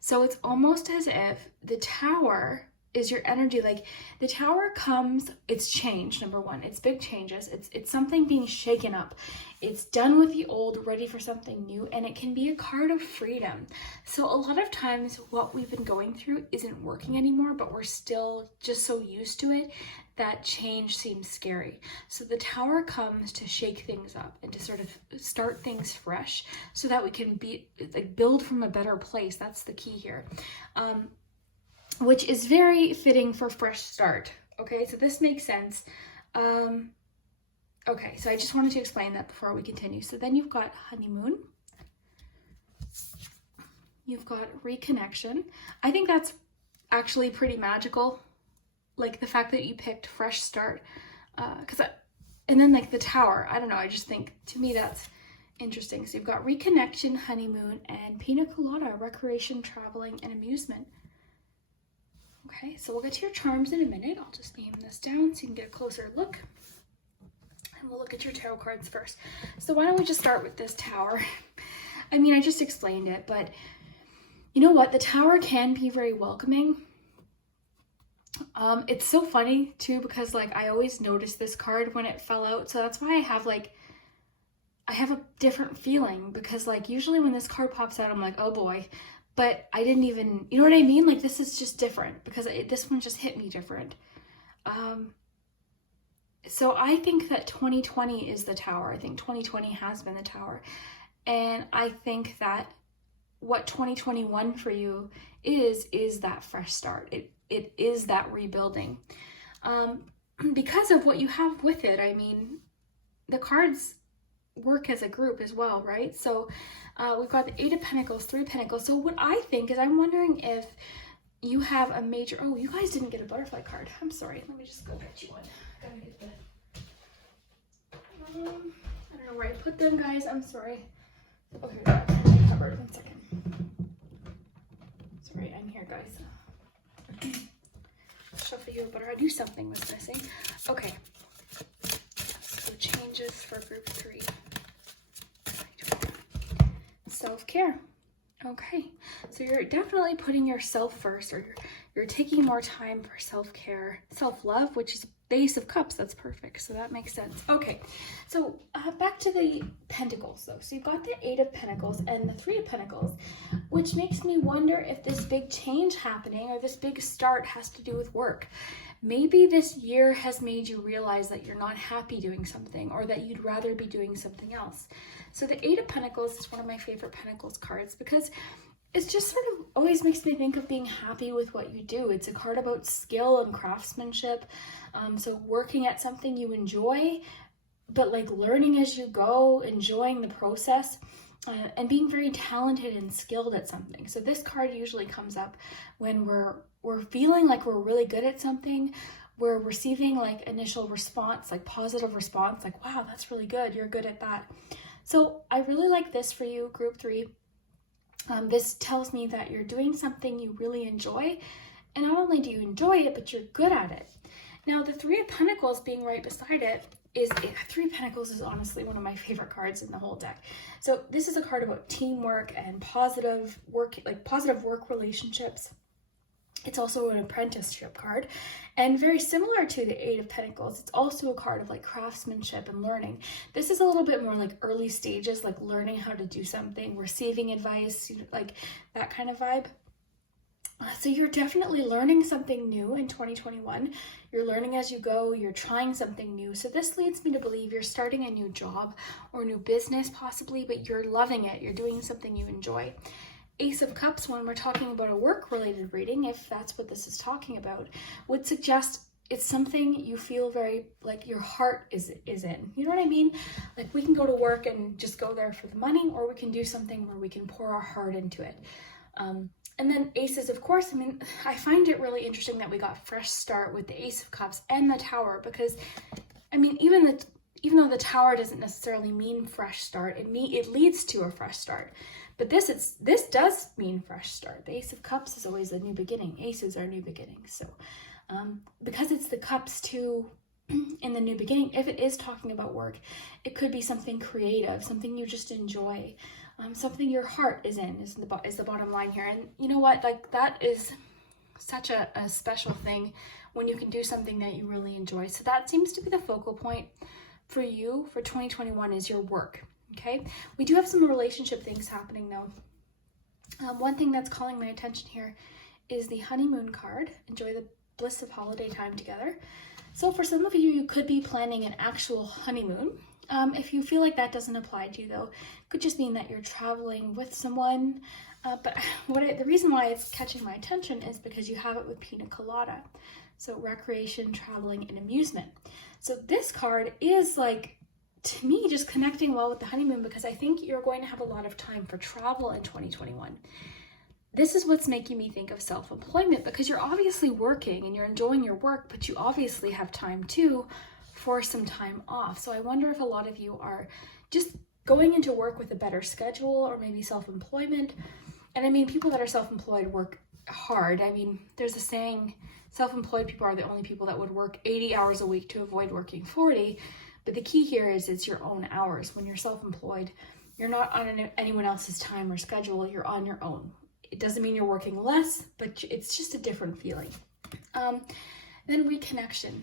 So it's almost as if the tower is your energy. Like the tower comes, it's change, number one. It's big changes. It's something being shaken up. It's done with the old, ready for something new, and it can be a card of freedom. So a lot of times what we've been going through isn't working anymore, but we're still just so used to it that change seems scary. So the tower comes to shake things up and to sort of start things fresh so that we can build from a better place. That's the key here. Which is very fitting for fresh start. Okay, so this makes sense. Okay, so I just wanted to explain that before we continue. So then you've got honeymoon. You've got reconnection. I think that's actually pretty magical. Like the fact that you picked fresh start. And then like the tower, I don't know, I just think to me that's interesting. So you've got reconnection, honeymoon, and pina colada, recreation, traveling, and amusement. Okay, so we'll get to your charms in a minute. I'll just name this down so you can get a closer look. And we'll look at your tarot cards first. So why don't we just start with this tower? I mean, I just explained it, but you know what? The tower can be very welcoming. It's so funny too, because like I always noticed this card when it fell out. So that's why I have a different feeling, because like usually when this card pops out, I'm like, oh boy. But I didn't even, you know what I mean? Like this is just different because this one just hit me different. So I think that 2020 is the tower. I think 2020 has been the tower. And I think that what 2021 for you is that fresh start. It is that rebuilding. Because of what you have with it, I mean, the cards work as a group as well, right? So we've got the 8 of Pentacles, 3 of Pentacles. So what I think is, I'm wondering if you have a major, oh, you guys didn't get a butterfly card. I'm sorry. Let me just go get you one. Gotta get the, I don't know where I put them, guys. I'm sorry. Okay, covered. 1 second. Sorry, I'm here, guys. Shuffle you a butter. I knew something was missing. Okay. So changes for group 3. Self-care. Okay, so you're definitely putting yourself first, or you're taking more time for self-care, self-love, which is Ace of Cups. That's perfect, so that makes sense. Okay, so back to the Pentacles though. So you've got the 8 of Pentacles and the 3 of Pentacles, which makes me wonder if this big change happening or this big start has to do with work. Maybe this year has made you realize that you're not happy doing something, or that you'd rather be doing something else. So the 8 of Pentacles is one of my favorite Pentacles cards because it just sort of always makes me think of being happy with what you do. It's a card about skill and craftsmanship. So working at something you enjoy, but like learning as you go, enjoying the process, and being very talented and skilled at something. So this card usually comes up when we're feeling like we're really good at something. We're receiving like initial response, like positive response, like, wow, that's really good. You're good at that. So I really like this for you, group 3. This tells me that you're doing something you really enjoy. And not only do you enjoy it, but you're good at it. Now, the 3 of Pentacles being right beside it is, 3 of Pentacles is honestly one of my favorite cards in the whole deck. So this is a card about teamwork and positive work relationships. It's also an apprenticeship card, and very similar to the 8 of Pentacles, it's also a card of like craftsmanship and learning. This is a little bit more like early stages, like learning how to do something, receiving advice, like that kind of vibe. So you're definitely learning something new in 2021. You're learning as you go, you're trying something new. So this leads me to believe you're starting a new job or a new business possibly, but you're loving it. You're doing something you enjoy. Ace of Cups, when we're talking about a work-related reading, if that's what this is talking about, would suggest it's something you feel very like your heart is in. You know what I mean? Like we can go to work and just go there for the money, or we can do something where we can pour our heart into it. And then aces, of course, I mean, I find it really interesting that we got fresh start with the Ace of Cups and the Tower, because, I mean, even though the Tower doesn't necessarily mean fresh start, it leads to a fresh start. But this does mean fresh start. The Ace of Cups is always a new beginning. Aces are new beginnings. So because it's the Cups too in the new beginning, if it is talking about work, it could be something creative, something you just enjoy, something your heart is in, is the bottom line here. And you know what? Like that is such a special thing when you can do something that you really enjoy. So that seems to be the focal point for you for 2021 is your work. Okay, we do have some relationship things happening though. One thing that's calling my attention here is the honeymoon card. Enjoy the bliss of holiday time together. So for some of you, you could be planning an actual honeymoon. If you feel like that doesn't apply to you though, it could just mean that you're traveling with someone. But the reason why it's catching my attention is because you have it with Pina Colada. So recreation, traveling, and amusement. So this card is like, to me, just connecting well with the honeymoon, because I think you're going to have a lot of time for travel in 2021. This is what's making me think of self-employment, because you're obviously working and you're enjoying your work, but you obviously have time too for some time off. So I wonder if a lot of you are just going into work with a better schedule, or maybe self-employment. And I mean, people that are self-employed work hard. I mean, there's a saying, self-employed people are the only people that would work 80 hours a week to avoid working 40. But the key here is it's your own hours. When you're self-employed, you're not on anyone else's time or schedule. You're on your own. It doesn't mean you're working less, but it's just a different feeling. Then reconnection.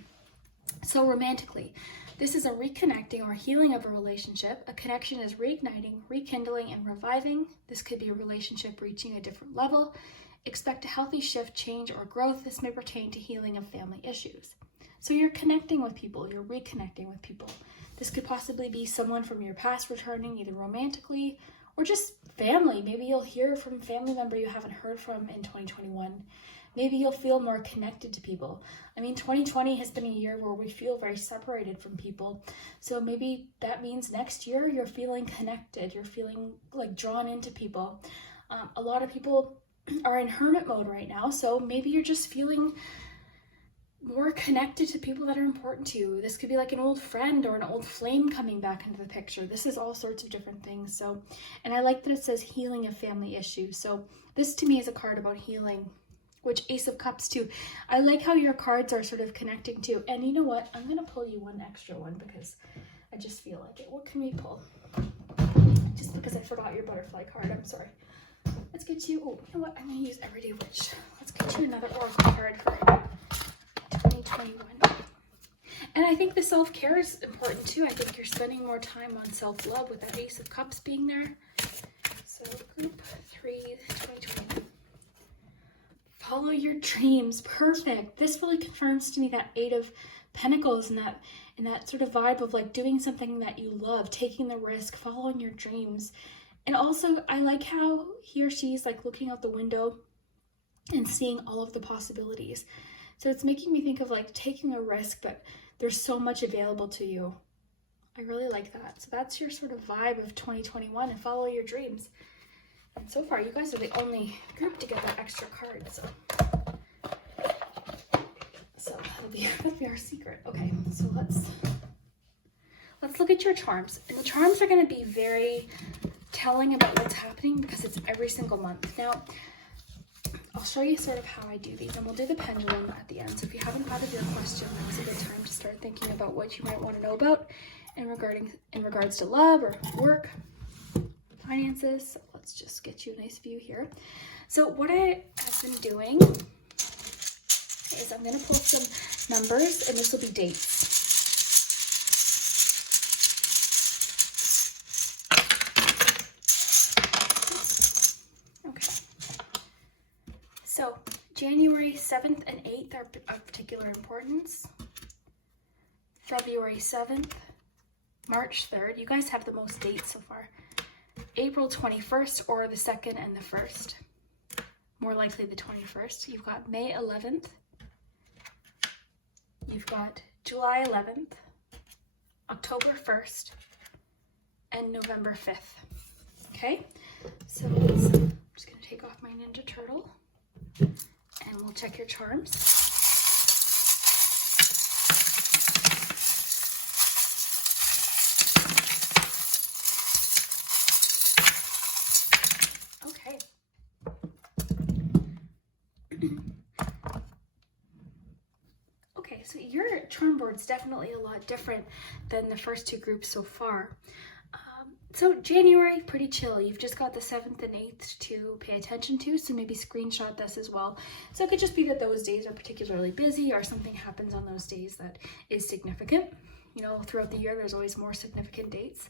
So romantically, this is a reconnecting or healing of a relationship. A connection is reigniting, rekindling, and reviving. This could be a relationship reaching a different level. Expect a healthy shift, change, or growth. This may pertain to healing of family issues. So you're connecting with people, you're reconnecting with people. This could possibly be someone from your past returning, either romantically or just family. Maybe you'll hear from a family member you haven't heard from in 2021. Maybe you'll feel more connected to people. I mean, 2020 has been a year where we feel very separated from people. So maybe that means next year you're feeling connected. You're feeling like drawn into people. A lot of people are in hermit mode right now. So maybe you're just feeling more connected to people that are important to you. This could be like an old friend or an old flame coming back into the picture. This is all sorts of different things. So, and I like that it says healing of family issues. So this to me is a card about healing, which Ace of Cups too. I like how your cards are sort of connecting too. And you know what? I'm going to pull you one extra one because I just feel like it. What can we pull? Just because I forgot your butterfly card. I'm sorry. Let's get you, oh, you know what? I'm going to use Everyday Witch. Let's get you another Oracle card for 2021. And I think the self-care is important too. I think you're spending more time on self-love with that Ace of Cups being there. So group 3, 2021. Follow your dreams. Perfect. This really confirms to me that 8 of Pentacles and that sort of vibe of like doing something that you love, taking the risk, following your dreams. And also, I like how he or she's like looking out the window and seeing all of the possibilities. So it's making me think of like taking a risk, but there's so much available to you. I really like that. So that's your sort of vibe of 2021, and follow your dreams. And so far, you guys are the only group to get that extra card. So that'll be our secret. Okay, so let's look at your charms. And the charms are going to be very telling about what's happening because it's every single month. Now, I'll show you sort of how I do these, and we'll do the pendulum at the end. So if you haven't thought of your question, that's a good time to start thinking about what you might want to know about in regards to love or work, finances. So let's just get you a nice view here. So what I have been doing is I'm going to pull some numbers, and this will be dates. So January 7th and 8th are of particular importance. February 7th, March 3rd. You guys have the most dates so far. April 21st or the 2nd and the 1st. More likely the 21st. You've got May 11th. You've got July 11th, October 1st, and November 5th. Okay? So I'm just going to take off my Ninja Turtle. And we'll check your charms. Okay. Okay, so your charm board's definitely a lot different than the first two groups so far. So January, pretty chill. You've just got the 7th and 8th to pay attention to, so maybe screenshot this as well. So it could just be that those days are particularly busy or something happens on those days that is significant. You know, throughout the year, there's always more significant dates.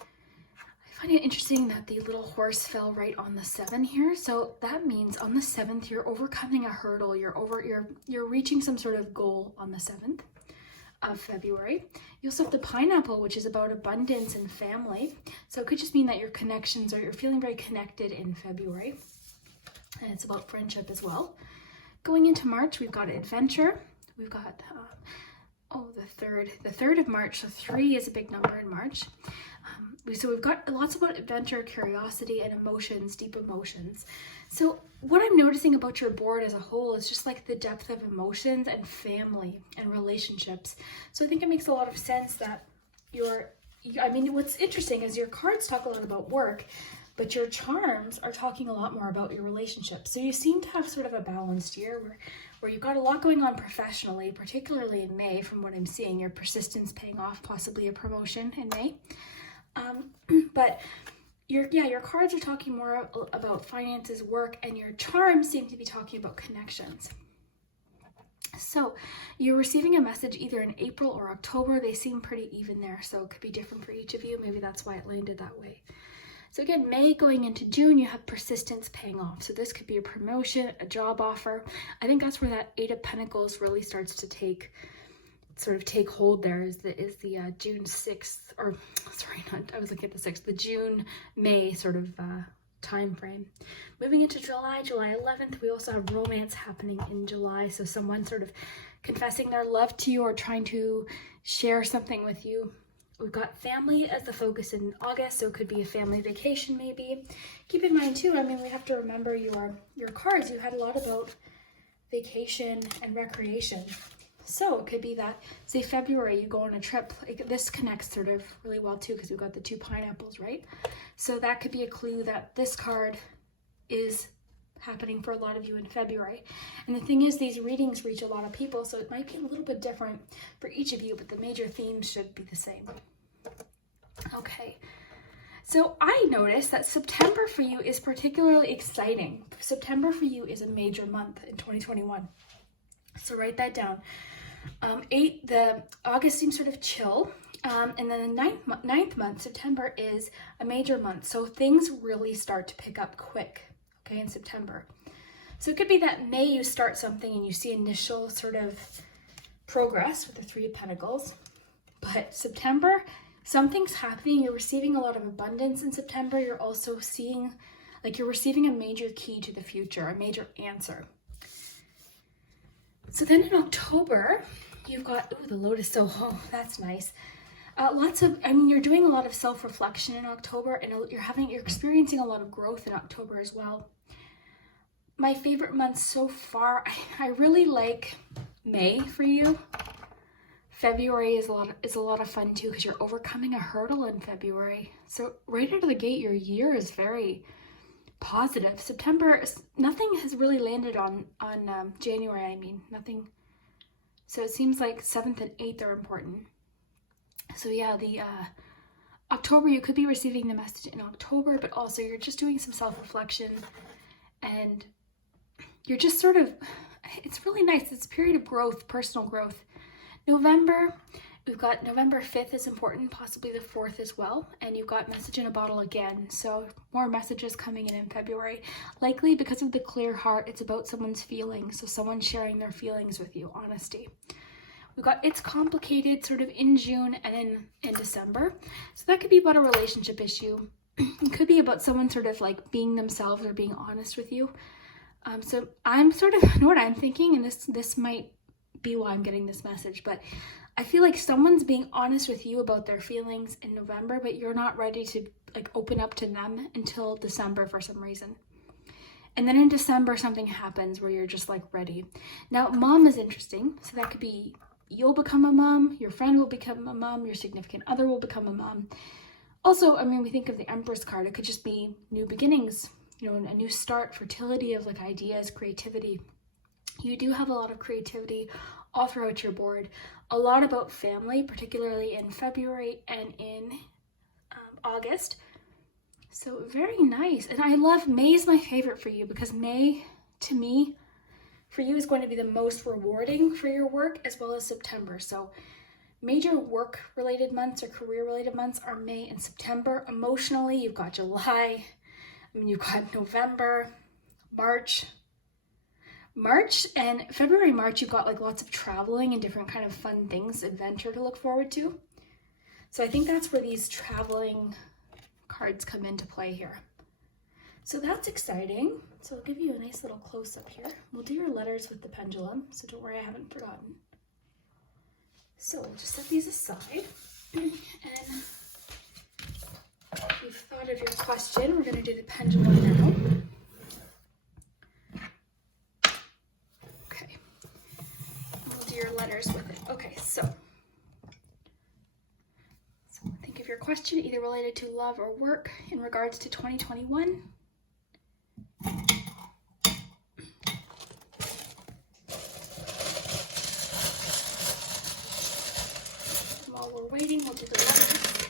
I find it interesting that the little horse fell right on the 7 here. So that means on the 7th, you're overcoming a hurdle. You're reaching some sort of goal on the 7th. Of February. You also have the pineapple, which is about abundance and family. So it could just mean that your connections, or you're feeling very connected in February. And it's about friendship as well. Going into March, we've got adventure. We've got, the 3rd of March. So 3 is a big number in March. So we've got lots about adventure, curiosity, and emotions, deep emotions. So what I'm noticing about your board as a whole is just like the depth of emotions and family and relationships. So I think it makes a lot of sense that what's interesting is your cards talk a lot about work, but your charms are talking a lot more about your relationships. So you seem to have sort of a balanced year where you've got a lot going on professionally, particularly in May from what I'm seeing. Your persistence paying off, possibly a promotion in May. But your cards are talking more about finances, work, and your charms seem to be talking about connections. So you're receiving a message either in April or October. They seem pretty even there, so it could be different for each of you. Maybe that's why it landed that way. So again, May going into June, you have persistence paying off. So this could be a promotion, a job offer. I think that's where that 8 of Pentacles really starts to take hold. There is the June 6th, or sorry, I was looking at the 6th, the June, May sort of time frame. Moving into July 11th, we also have romance happening in July. So someone sort of confessing their love to you or trying to share something with you. We've got family as the focus in August, so it could be a family vacation maybe. Keep in mind too, we have to remember your cards. You had a lot about vacation and recreation. So it could be that, say February, you go on a trip. This connects sort of really well too because we've got the 2 pineapples, right? So that could be a clue that this card is happening for a lot of you in February. And the thing is, these readings reach a lot of people, so it might be a little bit different for each of you, but the major themes should be the same. Okay. So I noticed that September for you is particularly exciting. September for you is a major month in 2021. So write that down. The August seems sort of chill. And then the ninth month, September, is a major month. So things really start to pick up quick, okay, in September. So it could be that May you start something and you see initial sort of progress with the 3 of Pentacles. But September something's happening. You're receiving a lot of abundance in September. You're also seeing, like, you're receiving a major key to the future, a major answer. So then in October, you've got, ooh, the lotus, so, oh, that's nice. You're doing a lot of self-reflection in October, and you're experiencing a lot of growth in October as well. My favorite months so far, I really like May for you. February is a lot of fun too, because you're overcoming a hurdle in February. So right out of the gate, your year is very positive. September, nothing has really landed on January. Nothing. So it seems like 7th and 8th are important. So yeah, the October, you could be receiving the message in October, but also you're just doing some self-reflection, and you're just sort of, it's really nice. It's a period of growth, personal growth. November, we've got November 5th is important, possibly the 4th as well. And you've got message in a bottle again. So more messages coming in February. Likely because of the clear heart, it's about someone's feelings. So someone sharing their feelings with you, honesty. We've got it's complicated sort of in June and in December. So that could be about a relationship issue. It could be about someone sort of like being themselves or being honest with you. So I'm sort of, you know what I'm thinking, and this might be why I'm getting this message, but I feel like someone's being honest with you about their feelings in November, but you're not ready to like open up to them until December for some reason. And then in December, something happens where you're just like ready. Now, mom is interesting. So that could be you'll become a mom, your friend will become a mom, your significant other will become a mom. Also, we think of the Empress card. It could just be new beginnings, a new start, fertility of like ideas, creativity. You do have a lot of creativity all throughout your board. A lot about family, particularly in February and in August. So very nice. And I love May is my favorite for you, because May, to me, for you is going to be the most rewarding for your work, as well as September. So major work-related months or career-related months are May and September. Emotionally, you've got July. You've got November, March and February, March, you've got like lots of traveling and different kind of fun things, adventure to look forward to. So I think that's where these traveling cards come into play here. So that's exciting. So I'll give you a nice little close-up here. We'll do your letters with the pendulum, so don't worry, I haven't forgotten. So we'll just set these aside. And if you've thought of your question, we're going to do the pendulum now. Your letters with it. Okay, so think of your question, either related to love or work in regards to 2021. And while we're waiting, we'll do the letters.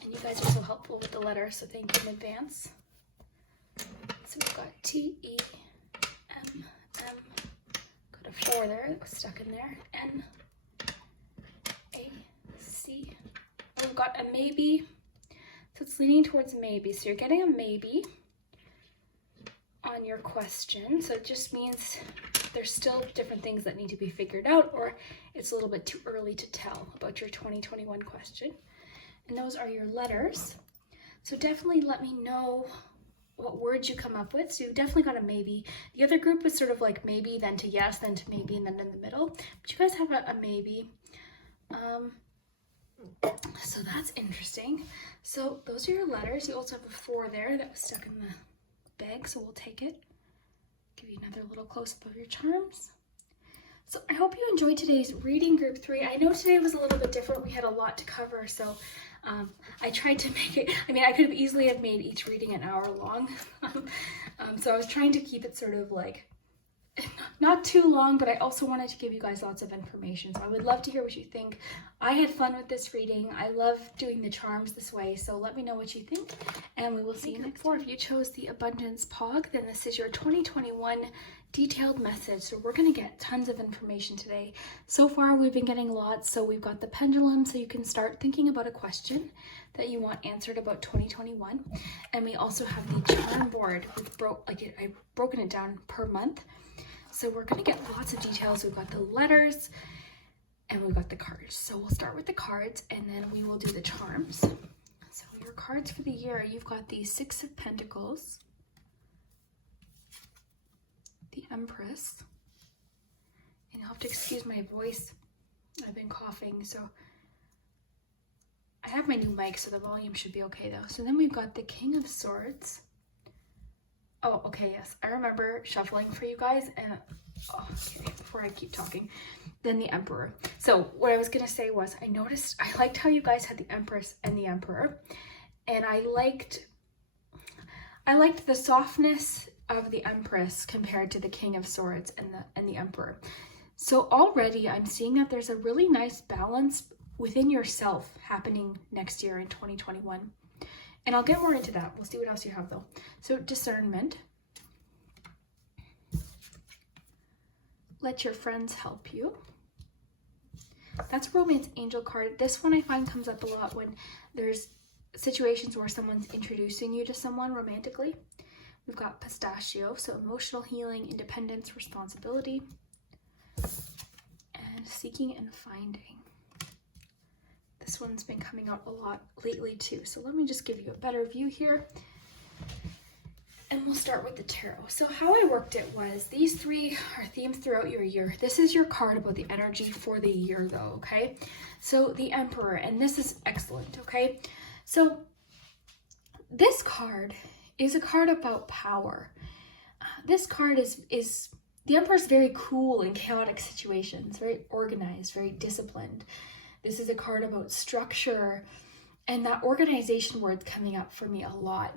And you guys are so helpful with the letters, so thank you in advance. So we've got T-E-M-M. 4 there that was stuck in there. N A C. Oh, we've got a maybe. So it's leaning towards maybe. So you're getting a maybe on your question. So it just means there's still different things that need to be figured out, or it's a little bit too early to tell about your 2021 question. And those are your letters. So definitely let me know what words you come up with. So you've definitely got a maybe. The other group was sort of like maybe, then to yes, then to maybe, and then in the middle. But you guys have a maybe. So that's interesting. So those are your letters. You also have a 4 there that was stuck in the bag, so we'll take it. Give you another little close-up of your charms. So I hope you enjoyed today's reading, group 3. I know today was a little bit different. We had a lot to cover, so I tried to make it, I could have easily have made each reading an hour long. So I was trying to keep it sort of like, not too long, but I also wanted to give you guys lots of information. So I would love to hear what you think. I had fun with this reading. I love doing the charms this way. So let me know what you think, and we will see you next time. If you chose the Abundance Pog, then this is your 2021 detailed message. So we're going to get tons of information today. So far, we've been getting lots. So we've got the pendulum, so you can start thinking about a question that you want answered about 2021. And we also have the charm board with I've broken it down per month. So we're going to get lots of details. We've got the letters, and we've got the cards. So we'll start with the cards and then we will do the charms. So your cards for the year, you've got the Six of Pentacles, the Empress, and you'll have to excuse my voice. I've been coughing, so I have my new mic, so the volume should be okay though. So then we've got the King of Swords. Oh, okay, yes. I remember shuffling for you guys and, oh, okay, before I keep talking, then the Emperor. So what I was going to say was I liked how you guys had the Empress and the Emperor. And I liked the softness of the Empress compared to the King of Swords and the Emperor. So already I'm seeing that there's a really nice balance within yourself happening next year in 2021. And I'll get more into that. We'll see what else you have though. So discernment. Let your friends help you. That's a romance angel card. This one I find comes up a lot when there's situations where someone's introducing you to someone romantically. We've got pistachio, so emotional healing, independence, responsibility, and seeking and finding. This one's been coming up a lot lately too. So let me just give you a better view here. And we'll start with the tarot. So how I worked it was these three are themes throughout your year. This is your card about the energy for the year though, okay? So the Emperor, and this is excellent, okay? So this card is a card about power. This card is the Emperor is very cool in chaotic situations, very organized, very disciplined. This is a card about structure, and that organization word's coming up for me a lot.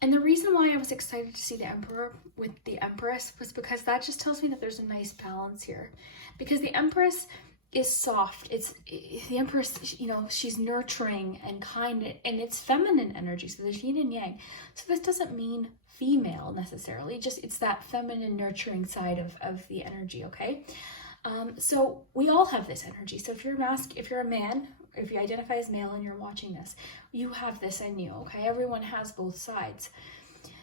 And the reason why I was excited to see the Emperor with the Empress was because that just tells me that there's a nice balance here. Because the Empress is soft. The Empress, you know, she's nurturing and kind, and it's feminine energy. So there's yin and yang. So this doesn't mean female necessarily, just it's that feminine nurturing side of the energy, okay? So we all have this energy. So if you're a man, if you identify as male and you're watching this, you have this in you, okay? Everyone has both sides.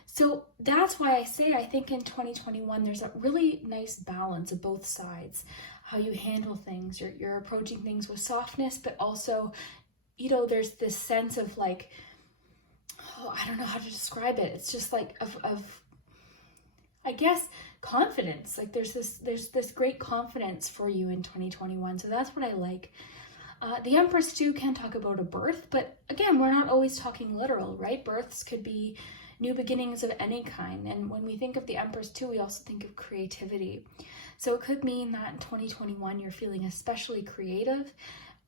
So that's why I say I think in 2021 there's a really nice balance of both sides. How you handle things, you're approaching things with softness, but also, you know, there's this sense of like, oh, I don't know how to describe it. It's just like of I guess confidence. Like there's this great confidence for you in 2021. So that's what I like. The Empress too can talk about a birth, but again, we're not always talking literal, right? Births could be new beginnings of any kind. And when we think of the Empress too, we also think of creativity. So it could mean that in 2021, you're feeling especially creative.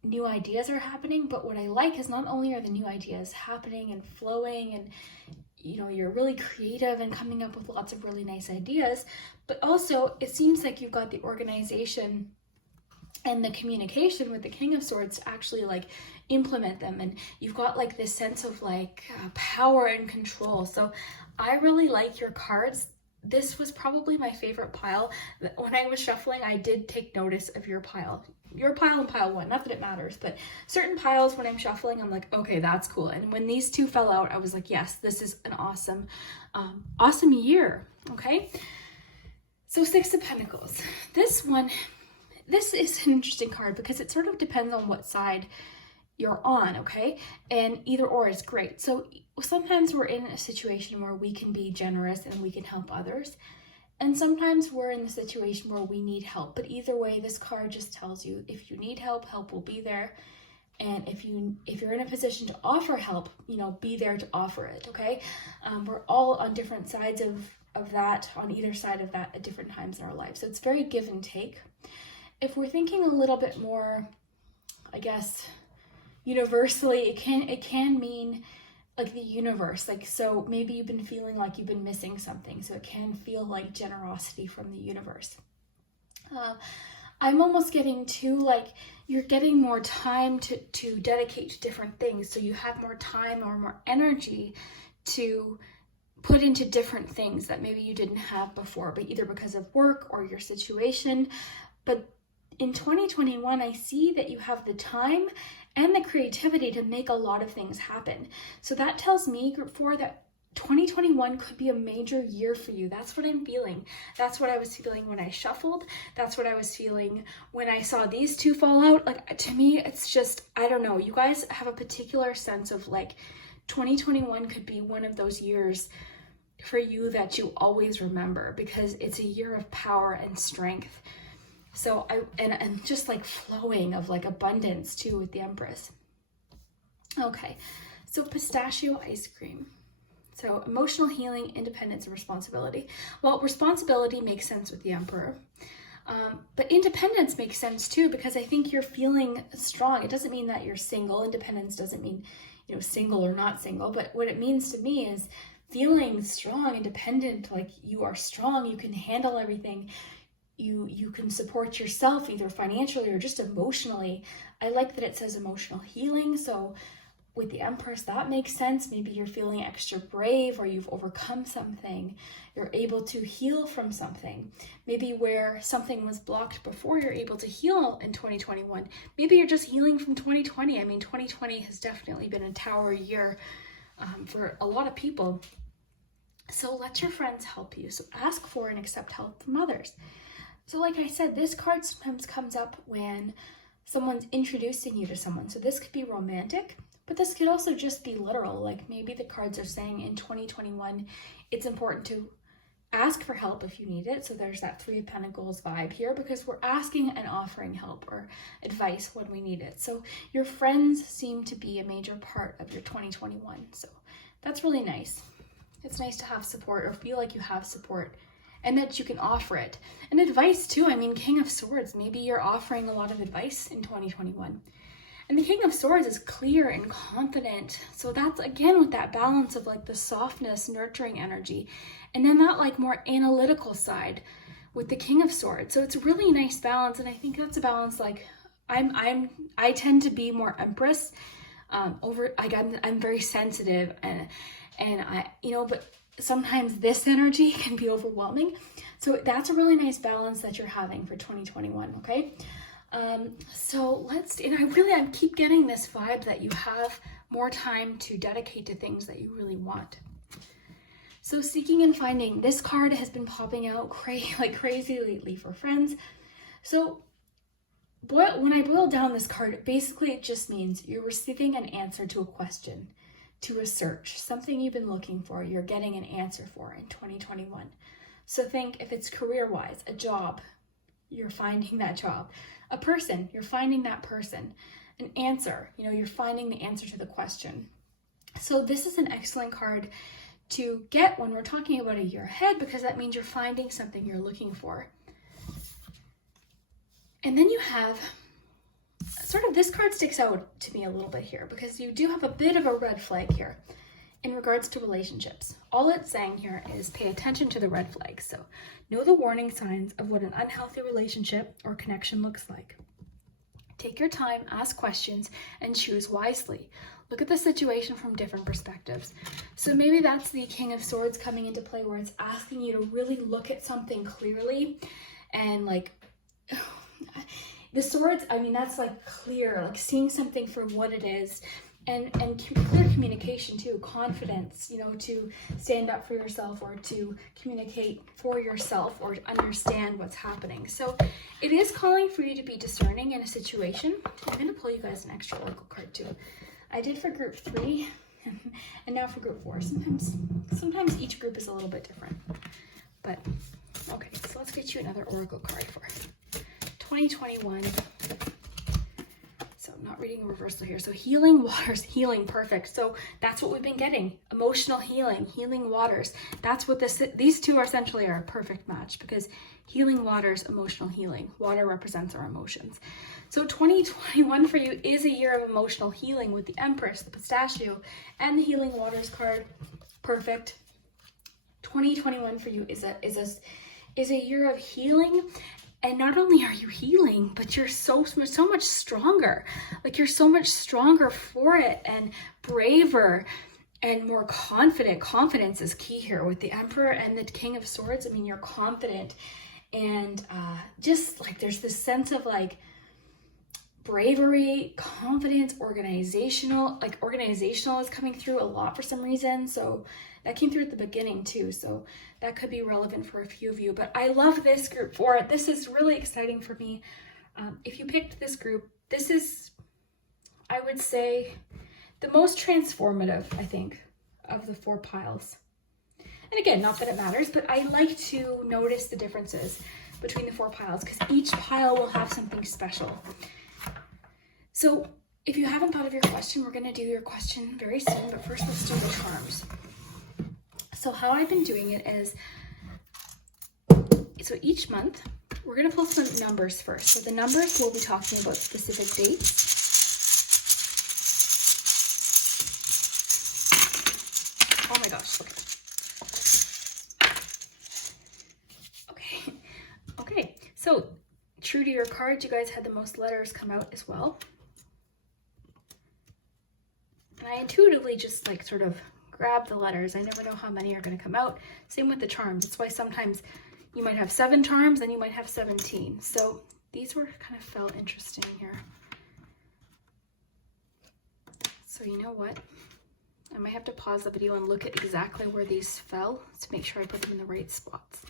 New ideas are happening, but what I like is not only are the new ideas happening and flowing and, you know, you're really creative and coming up with lots of really nice ideas, but also it seems like you've got the organization and the communication with the King of Swords to actually like implement them, and you've got like this sense of like power and control. So I really like your cards. This was probably my favorite pile. When I was shuffling, I did take notice of your pile and pile one. Not that it matters, but certain piles when I'm shuffling, I'm like, okay, that's cool. And when these two fell out, I was like, yes, this is an awesome, awesome year. Okay. So Six of Pentacles. This is an interesting card because it sort of depends on what side you're on, okay? And either or is great. So sometimes we're in a situation where we can be generous and we can help others. And sometimes we're in the situation where we need help. But either way, this card just tells you if you need help, help will be there. And if you're in a position to offer help, you know, be there to offer it, okay? We're all on different sides of that, on either side of that at different times in our life. So it's very give and take. If we're thinking a little bit more, I guess, universally, it can mean like the universe. Like, so maybe you've been feeling like you've been missing something. So it can feel like generosity from the universe. I'm almost getting to like, you're getting more time to dedicate to different things. So you have more time or more energy to put into different things that maybe you didn't have before, but either because of work or your situation. But in 2021, I see that you have the time and the creativity to make a lot of things happen. So that tells me, group 4, that 2021 could be a major year for you. That's what I'm feeling. That's what I was feeling when I shuffled. That's what I was feeling when I saw these two fall out. Like, to me, it's just, I don't know. You guys have a particular sense of like 2021 could be one of those years for you that you always remember, because it's a year of power and strength. So and just like flowing of like abundance too with the Empress. Okay, so pistachio ice cream. So emotional healing, independence, and responsibility. Well, responsibility makes sense with the Emperor. But independence makes sense too, because I think you're feeling strong. It doesn't mean that you're single. Independence doesn't mean, you know, single or not single. But what it means to me is feeling strong, independent, like you are strong, you can handle everything. You can support yourself either financially or just emotionally. I like that it says emotional healing. So with the Empress, that makes sense. Maybe you're feeling extra brave, or you've overcome something. You're able to heal from something. Maybe where something was blocked before, you're able to heal in 2021. Maybe you're just healing from 2020. I mean, 2020 has definitely been a tower year for a lot of people. So let your friends help you. So ask for and accept help from others. So like I said, this card sometimes comes up when someone's introducing you to someone. So this could be romantic, but this could also just be literal. Like maybe the cards are saying in 2021, it's important to ask for help if you need it. So there's that Three of Pentacles vibe here, because we're asking and offering help or advice when we need it. So your friends seem to be a major part of your 2021. So that's really nice. It's nice to have support or feel like you have support and that you can offer it. And advice too. I mean, King of Swords, maybe you're offering a lot of advice in 2021. And the King of Swords is clear and confident. So that's again with that balance of like the softness, nurturing energy. And then that like more analytical side with the King of Swords. So it's a really nice balance. And I think that's a balance like I tend to be more Empress. I'm very sensitive and I, you know, but sometimes this energy can be overwhelming. So that's a really nice balance that you're having for 2021, okay? So I keep getting this vibe that you have more time to dedicate to things that you really want. So seeking and finding, this card has been popping out like crazy lately for friends. So when I boil down this card, basically it just means you're receiving an answer to a question, to a search, something you've been looking for, you're getting an answer for in 2021. So think if it's career-wise, a job, you're finding that job. A person, you're finding that person. An answer, you know, you're finding the answer to the question. So this is an excellent card to get when we're talking about a year ahead, because that means you're finding something you're looking for. And then you have sort of, this card sticks out to me a little bit here because you do have a bit of a red flag here in regards to relationships. All it's saying here is pay attention to the red flags. So know the warning signs of what an unhealthy relationship or connection looks like. Take your time, ask questions, and choose wisely. Look at the situation from different perspectives. So maybe that's the King of Swords coming into play, where it's asking you to really look at something clearly and like, the swords, I mean, that's like clear, like seeing something for what it is, and clear communication too, confidence, you know, to stand up for yourself or to communicate for yourself or to understand what's happening. So it is calling for you to be discerning in a situation. I'm going to pull you guys an extra oracle card too. I did for group 3 and now for group 4. Sometimes each group is a little bit different, but okay, so let's get you another oracle card for 2021. So I'm not reading reversal here. So healing waters, healing, perfect. So that's what we've been getting. Emotional healing, healing waters. That's what these two are essentially are a perfect match, because healing waters, emotional healing. Water represents our emotions. So 2021 for you is a year of emotional healing with the Empress, the pistachio, and the healing waters card. Perfect. 2021 for you is a year of healing. And not only are you healing, but you're so much stronger. Like you're so much stronger for it and braver and more confident. Confidence is key here with the Emperor and the King of Swords. I mean, you're confident and just like there's this sense of like bravery, confidence, organizational is coming through a lot for some reason. So that came through at the beginning too. So that could be relevant for a few of you, but I love this group for it. This is really exciting for me. If you picked this group, this is, I would say, the most transformative, I think, of the 4 piles. And again, not that it matters, but I like to notice the differences between the 4 piles because each pile will have something special. So if you haven't thought of your question, we're going to do your question very soon, but first let's do the charms. So how I've been doing it is, so each month, we're going to pull some numbers first. So the numbers, we'll be talking about specific dates. Oh my gosh, look at that. Okay, so true to your cards, you guys had the most letters come out as well. And I intuitively just like sort of grab the letters. I never know how many are going to come out. Same with the charms. That's why sometimes you might have 7 charms and you might have 17. So these were kind of felt interesting here. So you know what? I might have to pause the video and look at exactly where these fell to make sure I put them in the right spots.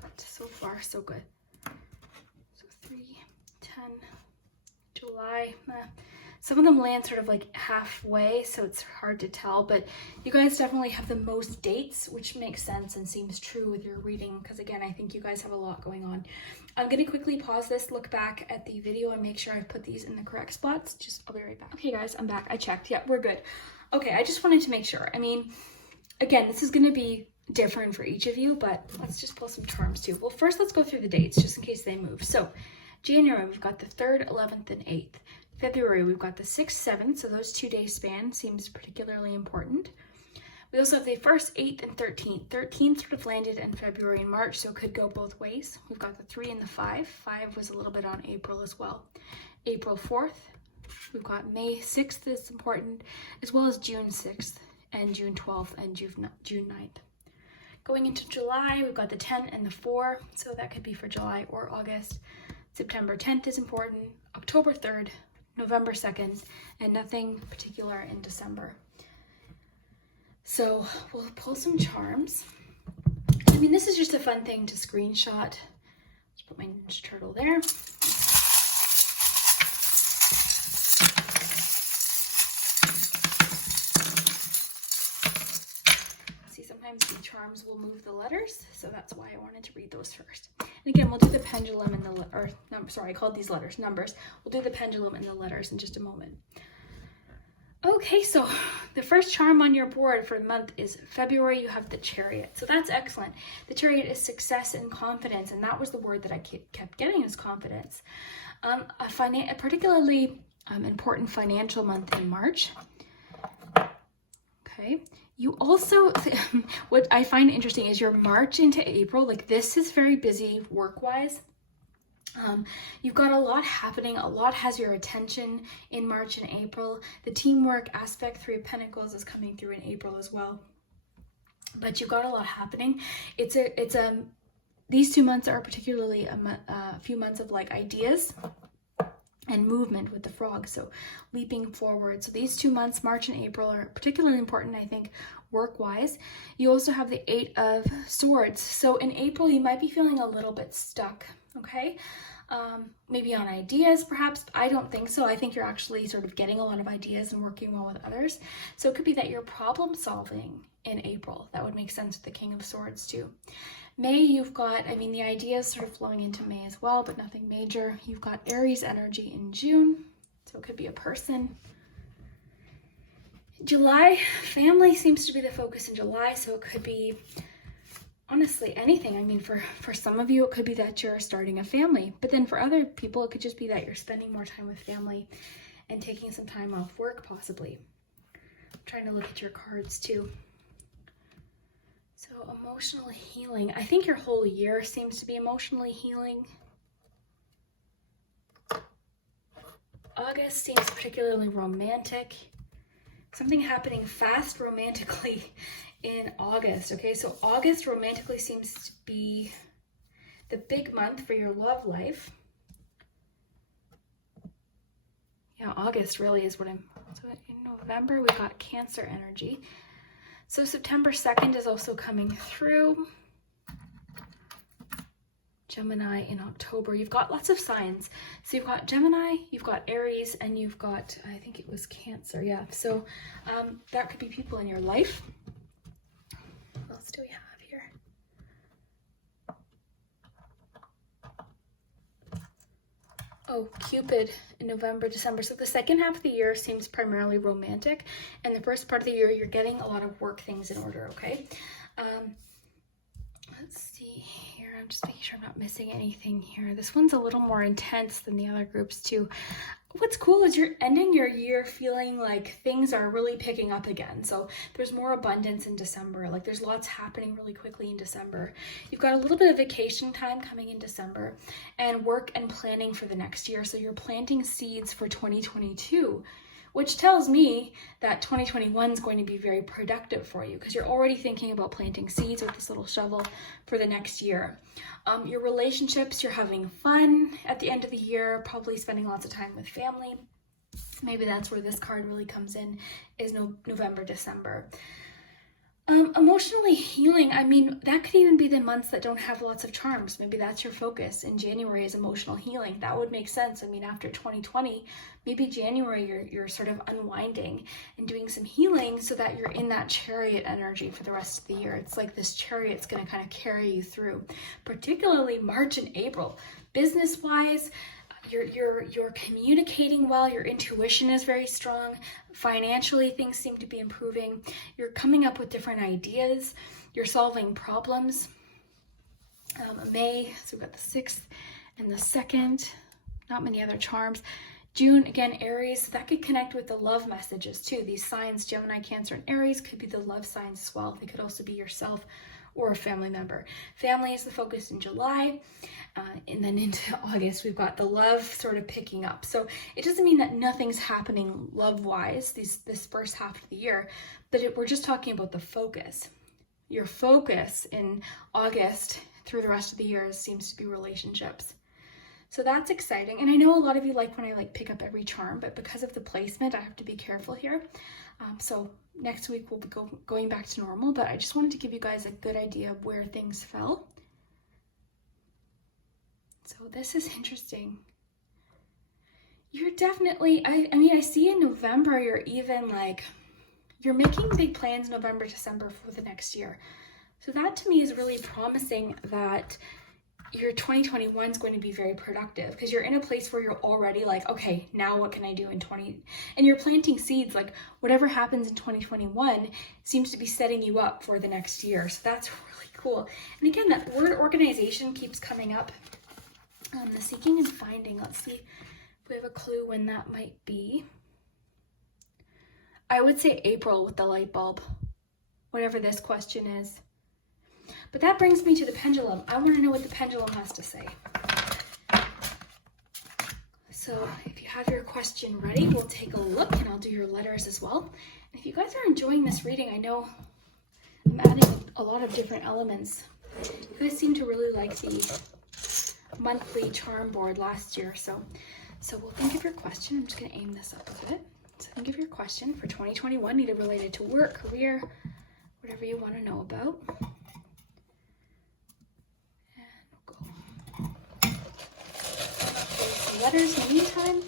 But so far, so good. So 3, 10, July. Some of them land sort of like halfway, so it's hard to tell, but you guys definitely have the most dates, which makes sense and seems true with your reading, because again, I think you guys have a lot going on. I'm going to quickly pause this, look back at the video, and make sure I've put these in the correct spots. I'll be right back. Okay guys, I'm back. I checked. Yeah, we're good. Okay, I just wanted to make sure. I mean, again, this is going to be different for each of you, but let's just pull some charms too. Well, first let's go through the dates, just in case they move. So, January, we've got the 3rd, 11th, and 8th. February, we've got the 6th, 7th, so those 2-day span seems particularly important. We also have the 1st, 8th, and 13th. 13th sort of landed in February and March, so it could go both ways. We've got the 3 and the 5. 5 was a little bit on April as well. April 4th, we've got May 6th is important, as well as June 6th, and June 12th, and June 9th. Going into July, we've got the 10 and the 4, so that could be for July or August. September 10th is important, October 3rd, November 2nd, and nothing particular in December. So we'll pull some charms. I mean, this is just a fun thing to screenshot. Just put my Ninja Turtle there. See, sometimes the charms will move the letters, so that's why I wanted to read those first. And again, we'll do the pendulum and I called these letters numbers. We'll do the pendulum and the letters in just a moment. Okay, so the first charm on your board for the month is February. You have the Chariot, so that's excellent. The Chariot is success and confidence, and that was the word that I kept getting, is confidence. A particularly important financial month in March. Okay. You also, what I find interesting is your March into April, like this is very busy work-wise. You've got a lot happening, a lot has your attention in March and April. The teamwork aspect, 3 of Pentacles, is coming through in April as well. But you've got a lot happening. These 2 months are particularly a few months of like ideas and movement with the frog, so leaping forward. So these 2 months, March and April, are particularly important, I think, work-wise. You also have the 8 of Swords. So in April, you might be feeling a little bit stuck, okay? Maybe on ideas, perhaps. I don't think so. I think you're actually sort of getting a lot of ideas and working well with others. So it could be that you're problem solving in April. That would make sense with the King of Swords too. May, you've got, I mean, the ideas sort of flowing into May as well, but nothing major. You've got Aries energy in June, so it could be a person. July, family seems to be the focus in July, so it could be, honestly, anything. I mean, for some of you, it could be that you're starting a family, but then for other people, it could just be that you're spending more time with family and taking some time off work, possibly. I'm trying to look at your cards too. So emotional healing. I think your whole year seems to be emotionally healing. August seems particularly romantic. Something happening fast romantically in August. Okay, so August romantically seems to be the big month for your love life. Yeah, August really is what I'm, so in November we got Cancer energy. So September 2nd is also coming through. Gemini in October. You've got lots of signs. So you've got Gemini, you've got Aries, and you've got, I think it was Cancer, yeah. So that could be people in your life. What else do we have here? Oh, Cupid in November, December. So the second half of the year seems primarily romantic, and the first part of the year you're getting a lot of work things in order, okay? Let's see here. I'm just making sure I'm not missing anything here. This one's a little more intense than the other groups too. What's cool is you're ending your year feeling like things are really picking up again. So there's more abundance in December. Like there's lots happening really quickly in December. You've got a little bit of vacation time coming in December and work and planning for the next year. So you're planting seeds for 2022. Which tells me that 2021 is going to be very productive for you because you're already thinking about planting seeds with this little shovel for the next year. Your relationships, you're having fun at the end of the year, probably spending lots of time with family. Maybe that's where this card really comes in, is November, December. Emotionally healing, I mean, that could even be the months that don't have lots of charms. Maybe that's your focus. In January is emotional healing. That would make sense. I mean, after 2020, maybe January you're sort of unwinding and doing some healing so that you're in that chariot energy for the rest of the year. It's like this chariot's going to kind of carry you through, particularly March and April. Business-wise, you're communicating well, your intuition is very strong, financially things seem to be improving, you're coming up with different ideas, you're solving problems. May, so we've got the 6th and the 2nd, not many other charms. June, again, Aries, that could connect with the love messages too. These signs, Gemini, Cancer, and Aries, could be the love signs as well. They could also be yourself or a family member. Family is the focus in July, and then into August, we've got the love sort of picking up. So it doesn't mean that nothing's happening love-wise this first half of the year, but we're just talking about the focus. Your focus in August through the rest of the year seems to be relationships. So that's exciting. And I know a lot of you like when I pick up every charm, but because of the placement, I have to be careful here. So next week we'll be going back to normal, but I just wanted to give you guys a good idea of where things fell. So this is interesting. You're definitely, I mean, I see in November, you're even you're making big plans November, December for the next year. So that to me is really promising that your 2021 is going to be very productive because you're in a place where you're already okay, now what can I do in and you're planting seeds, whatever happens in 2021 seems to be setting you up for the next year. So that's really cool. And again, that word organization keeps coming up. The seeking and finding, let's see if we have a clue when that might be. I would say April with the light bulb, whatever this question is. But that brings me to the pendulum. I want to know what the pendulum has to say. So if you have your question ready, we'll take a look and I'll do your letters as well. And if you guys are enjoying this reading, I know I'm adding a lot of different elements. You guys seem to really like the monthly charm board last year. So we'll think of your question. I'm just going to aim this up a bit. So think of your question for 2021, either related to work, career, whatever you want to know about. Letters in the meantime.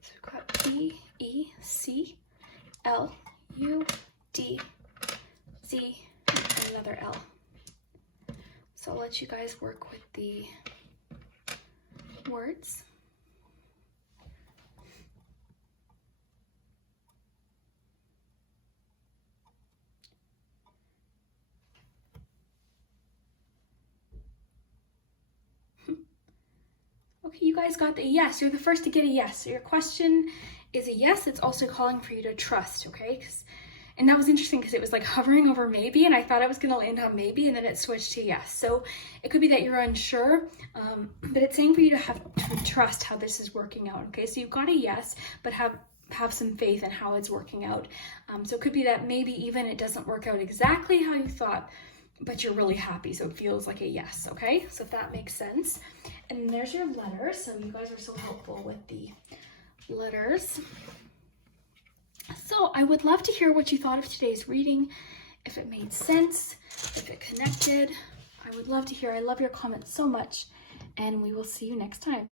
So we've got B, E, C, L, U, D, Z, and another L. So I'll let you guys work with the words. Okay, you guys got the yes. You're the first to get a yes. So your question is a yes. It's also calling for you to trust, okay? And that was interesting because it was hovering over maybe, and I thought I was going to land on maybe, and then it switched to yes. So it could be that you're unsure, but it's saying for you to have to trust how this is working out, okay? So you've got a yes, but have some faith in how it's working out. So it could be that maybe even it doesn't work out exactly how you thought, but you're really happy, so it feels like a yes, okay? So if that makes sense. And there's your letter. So you guys are so helpful with the letters. So I would love to hear what you thought of today's reading, if it made sense, if it connected. I would love to hear. I love your comments so much, and we will see you next time.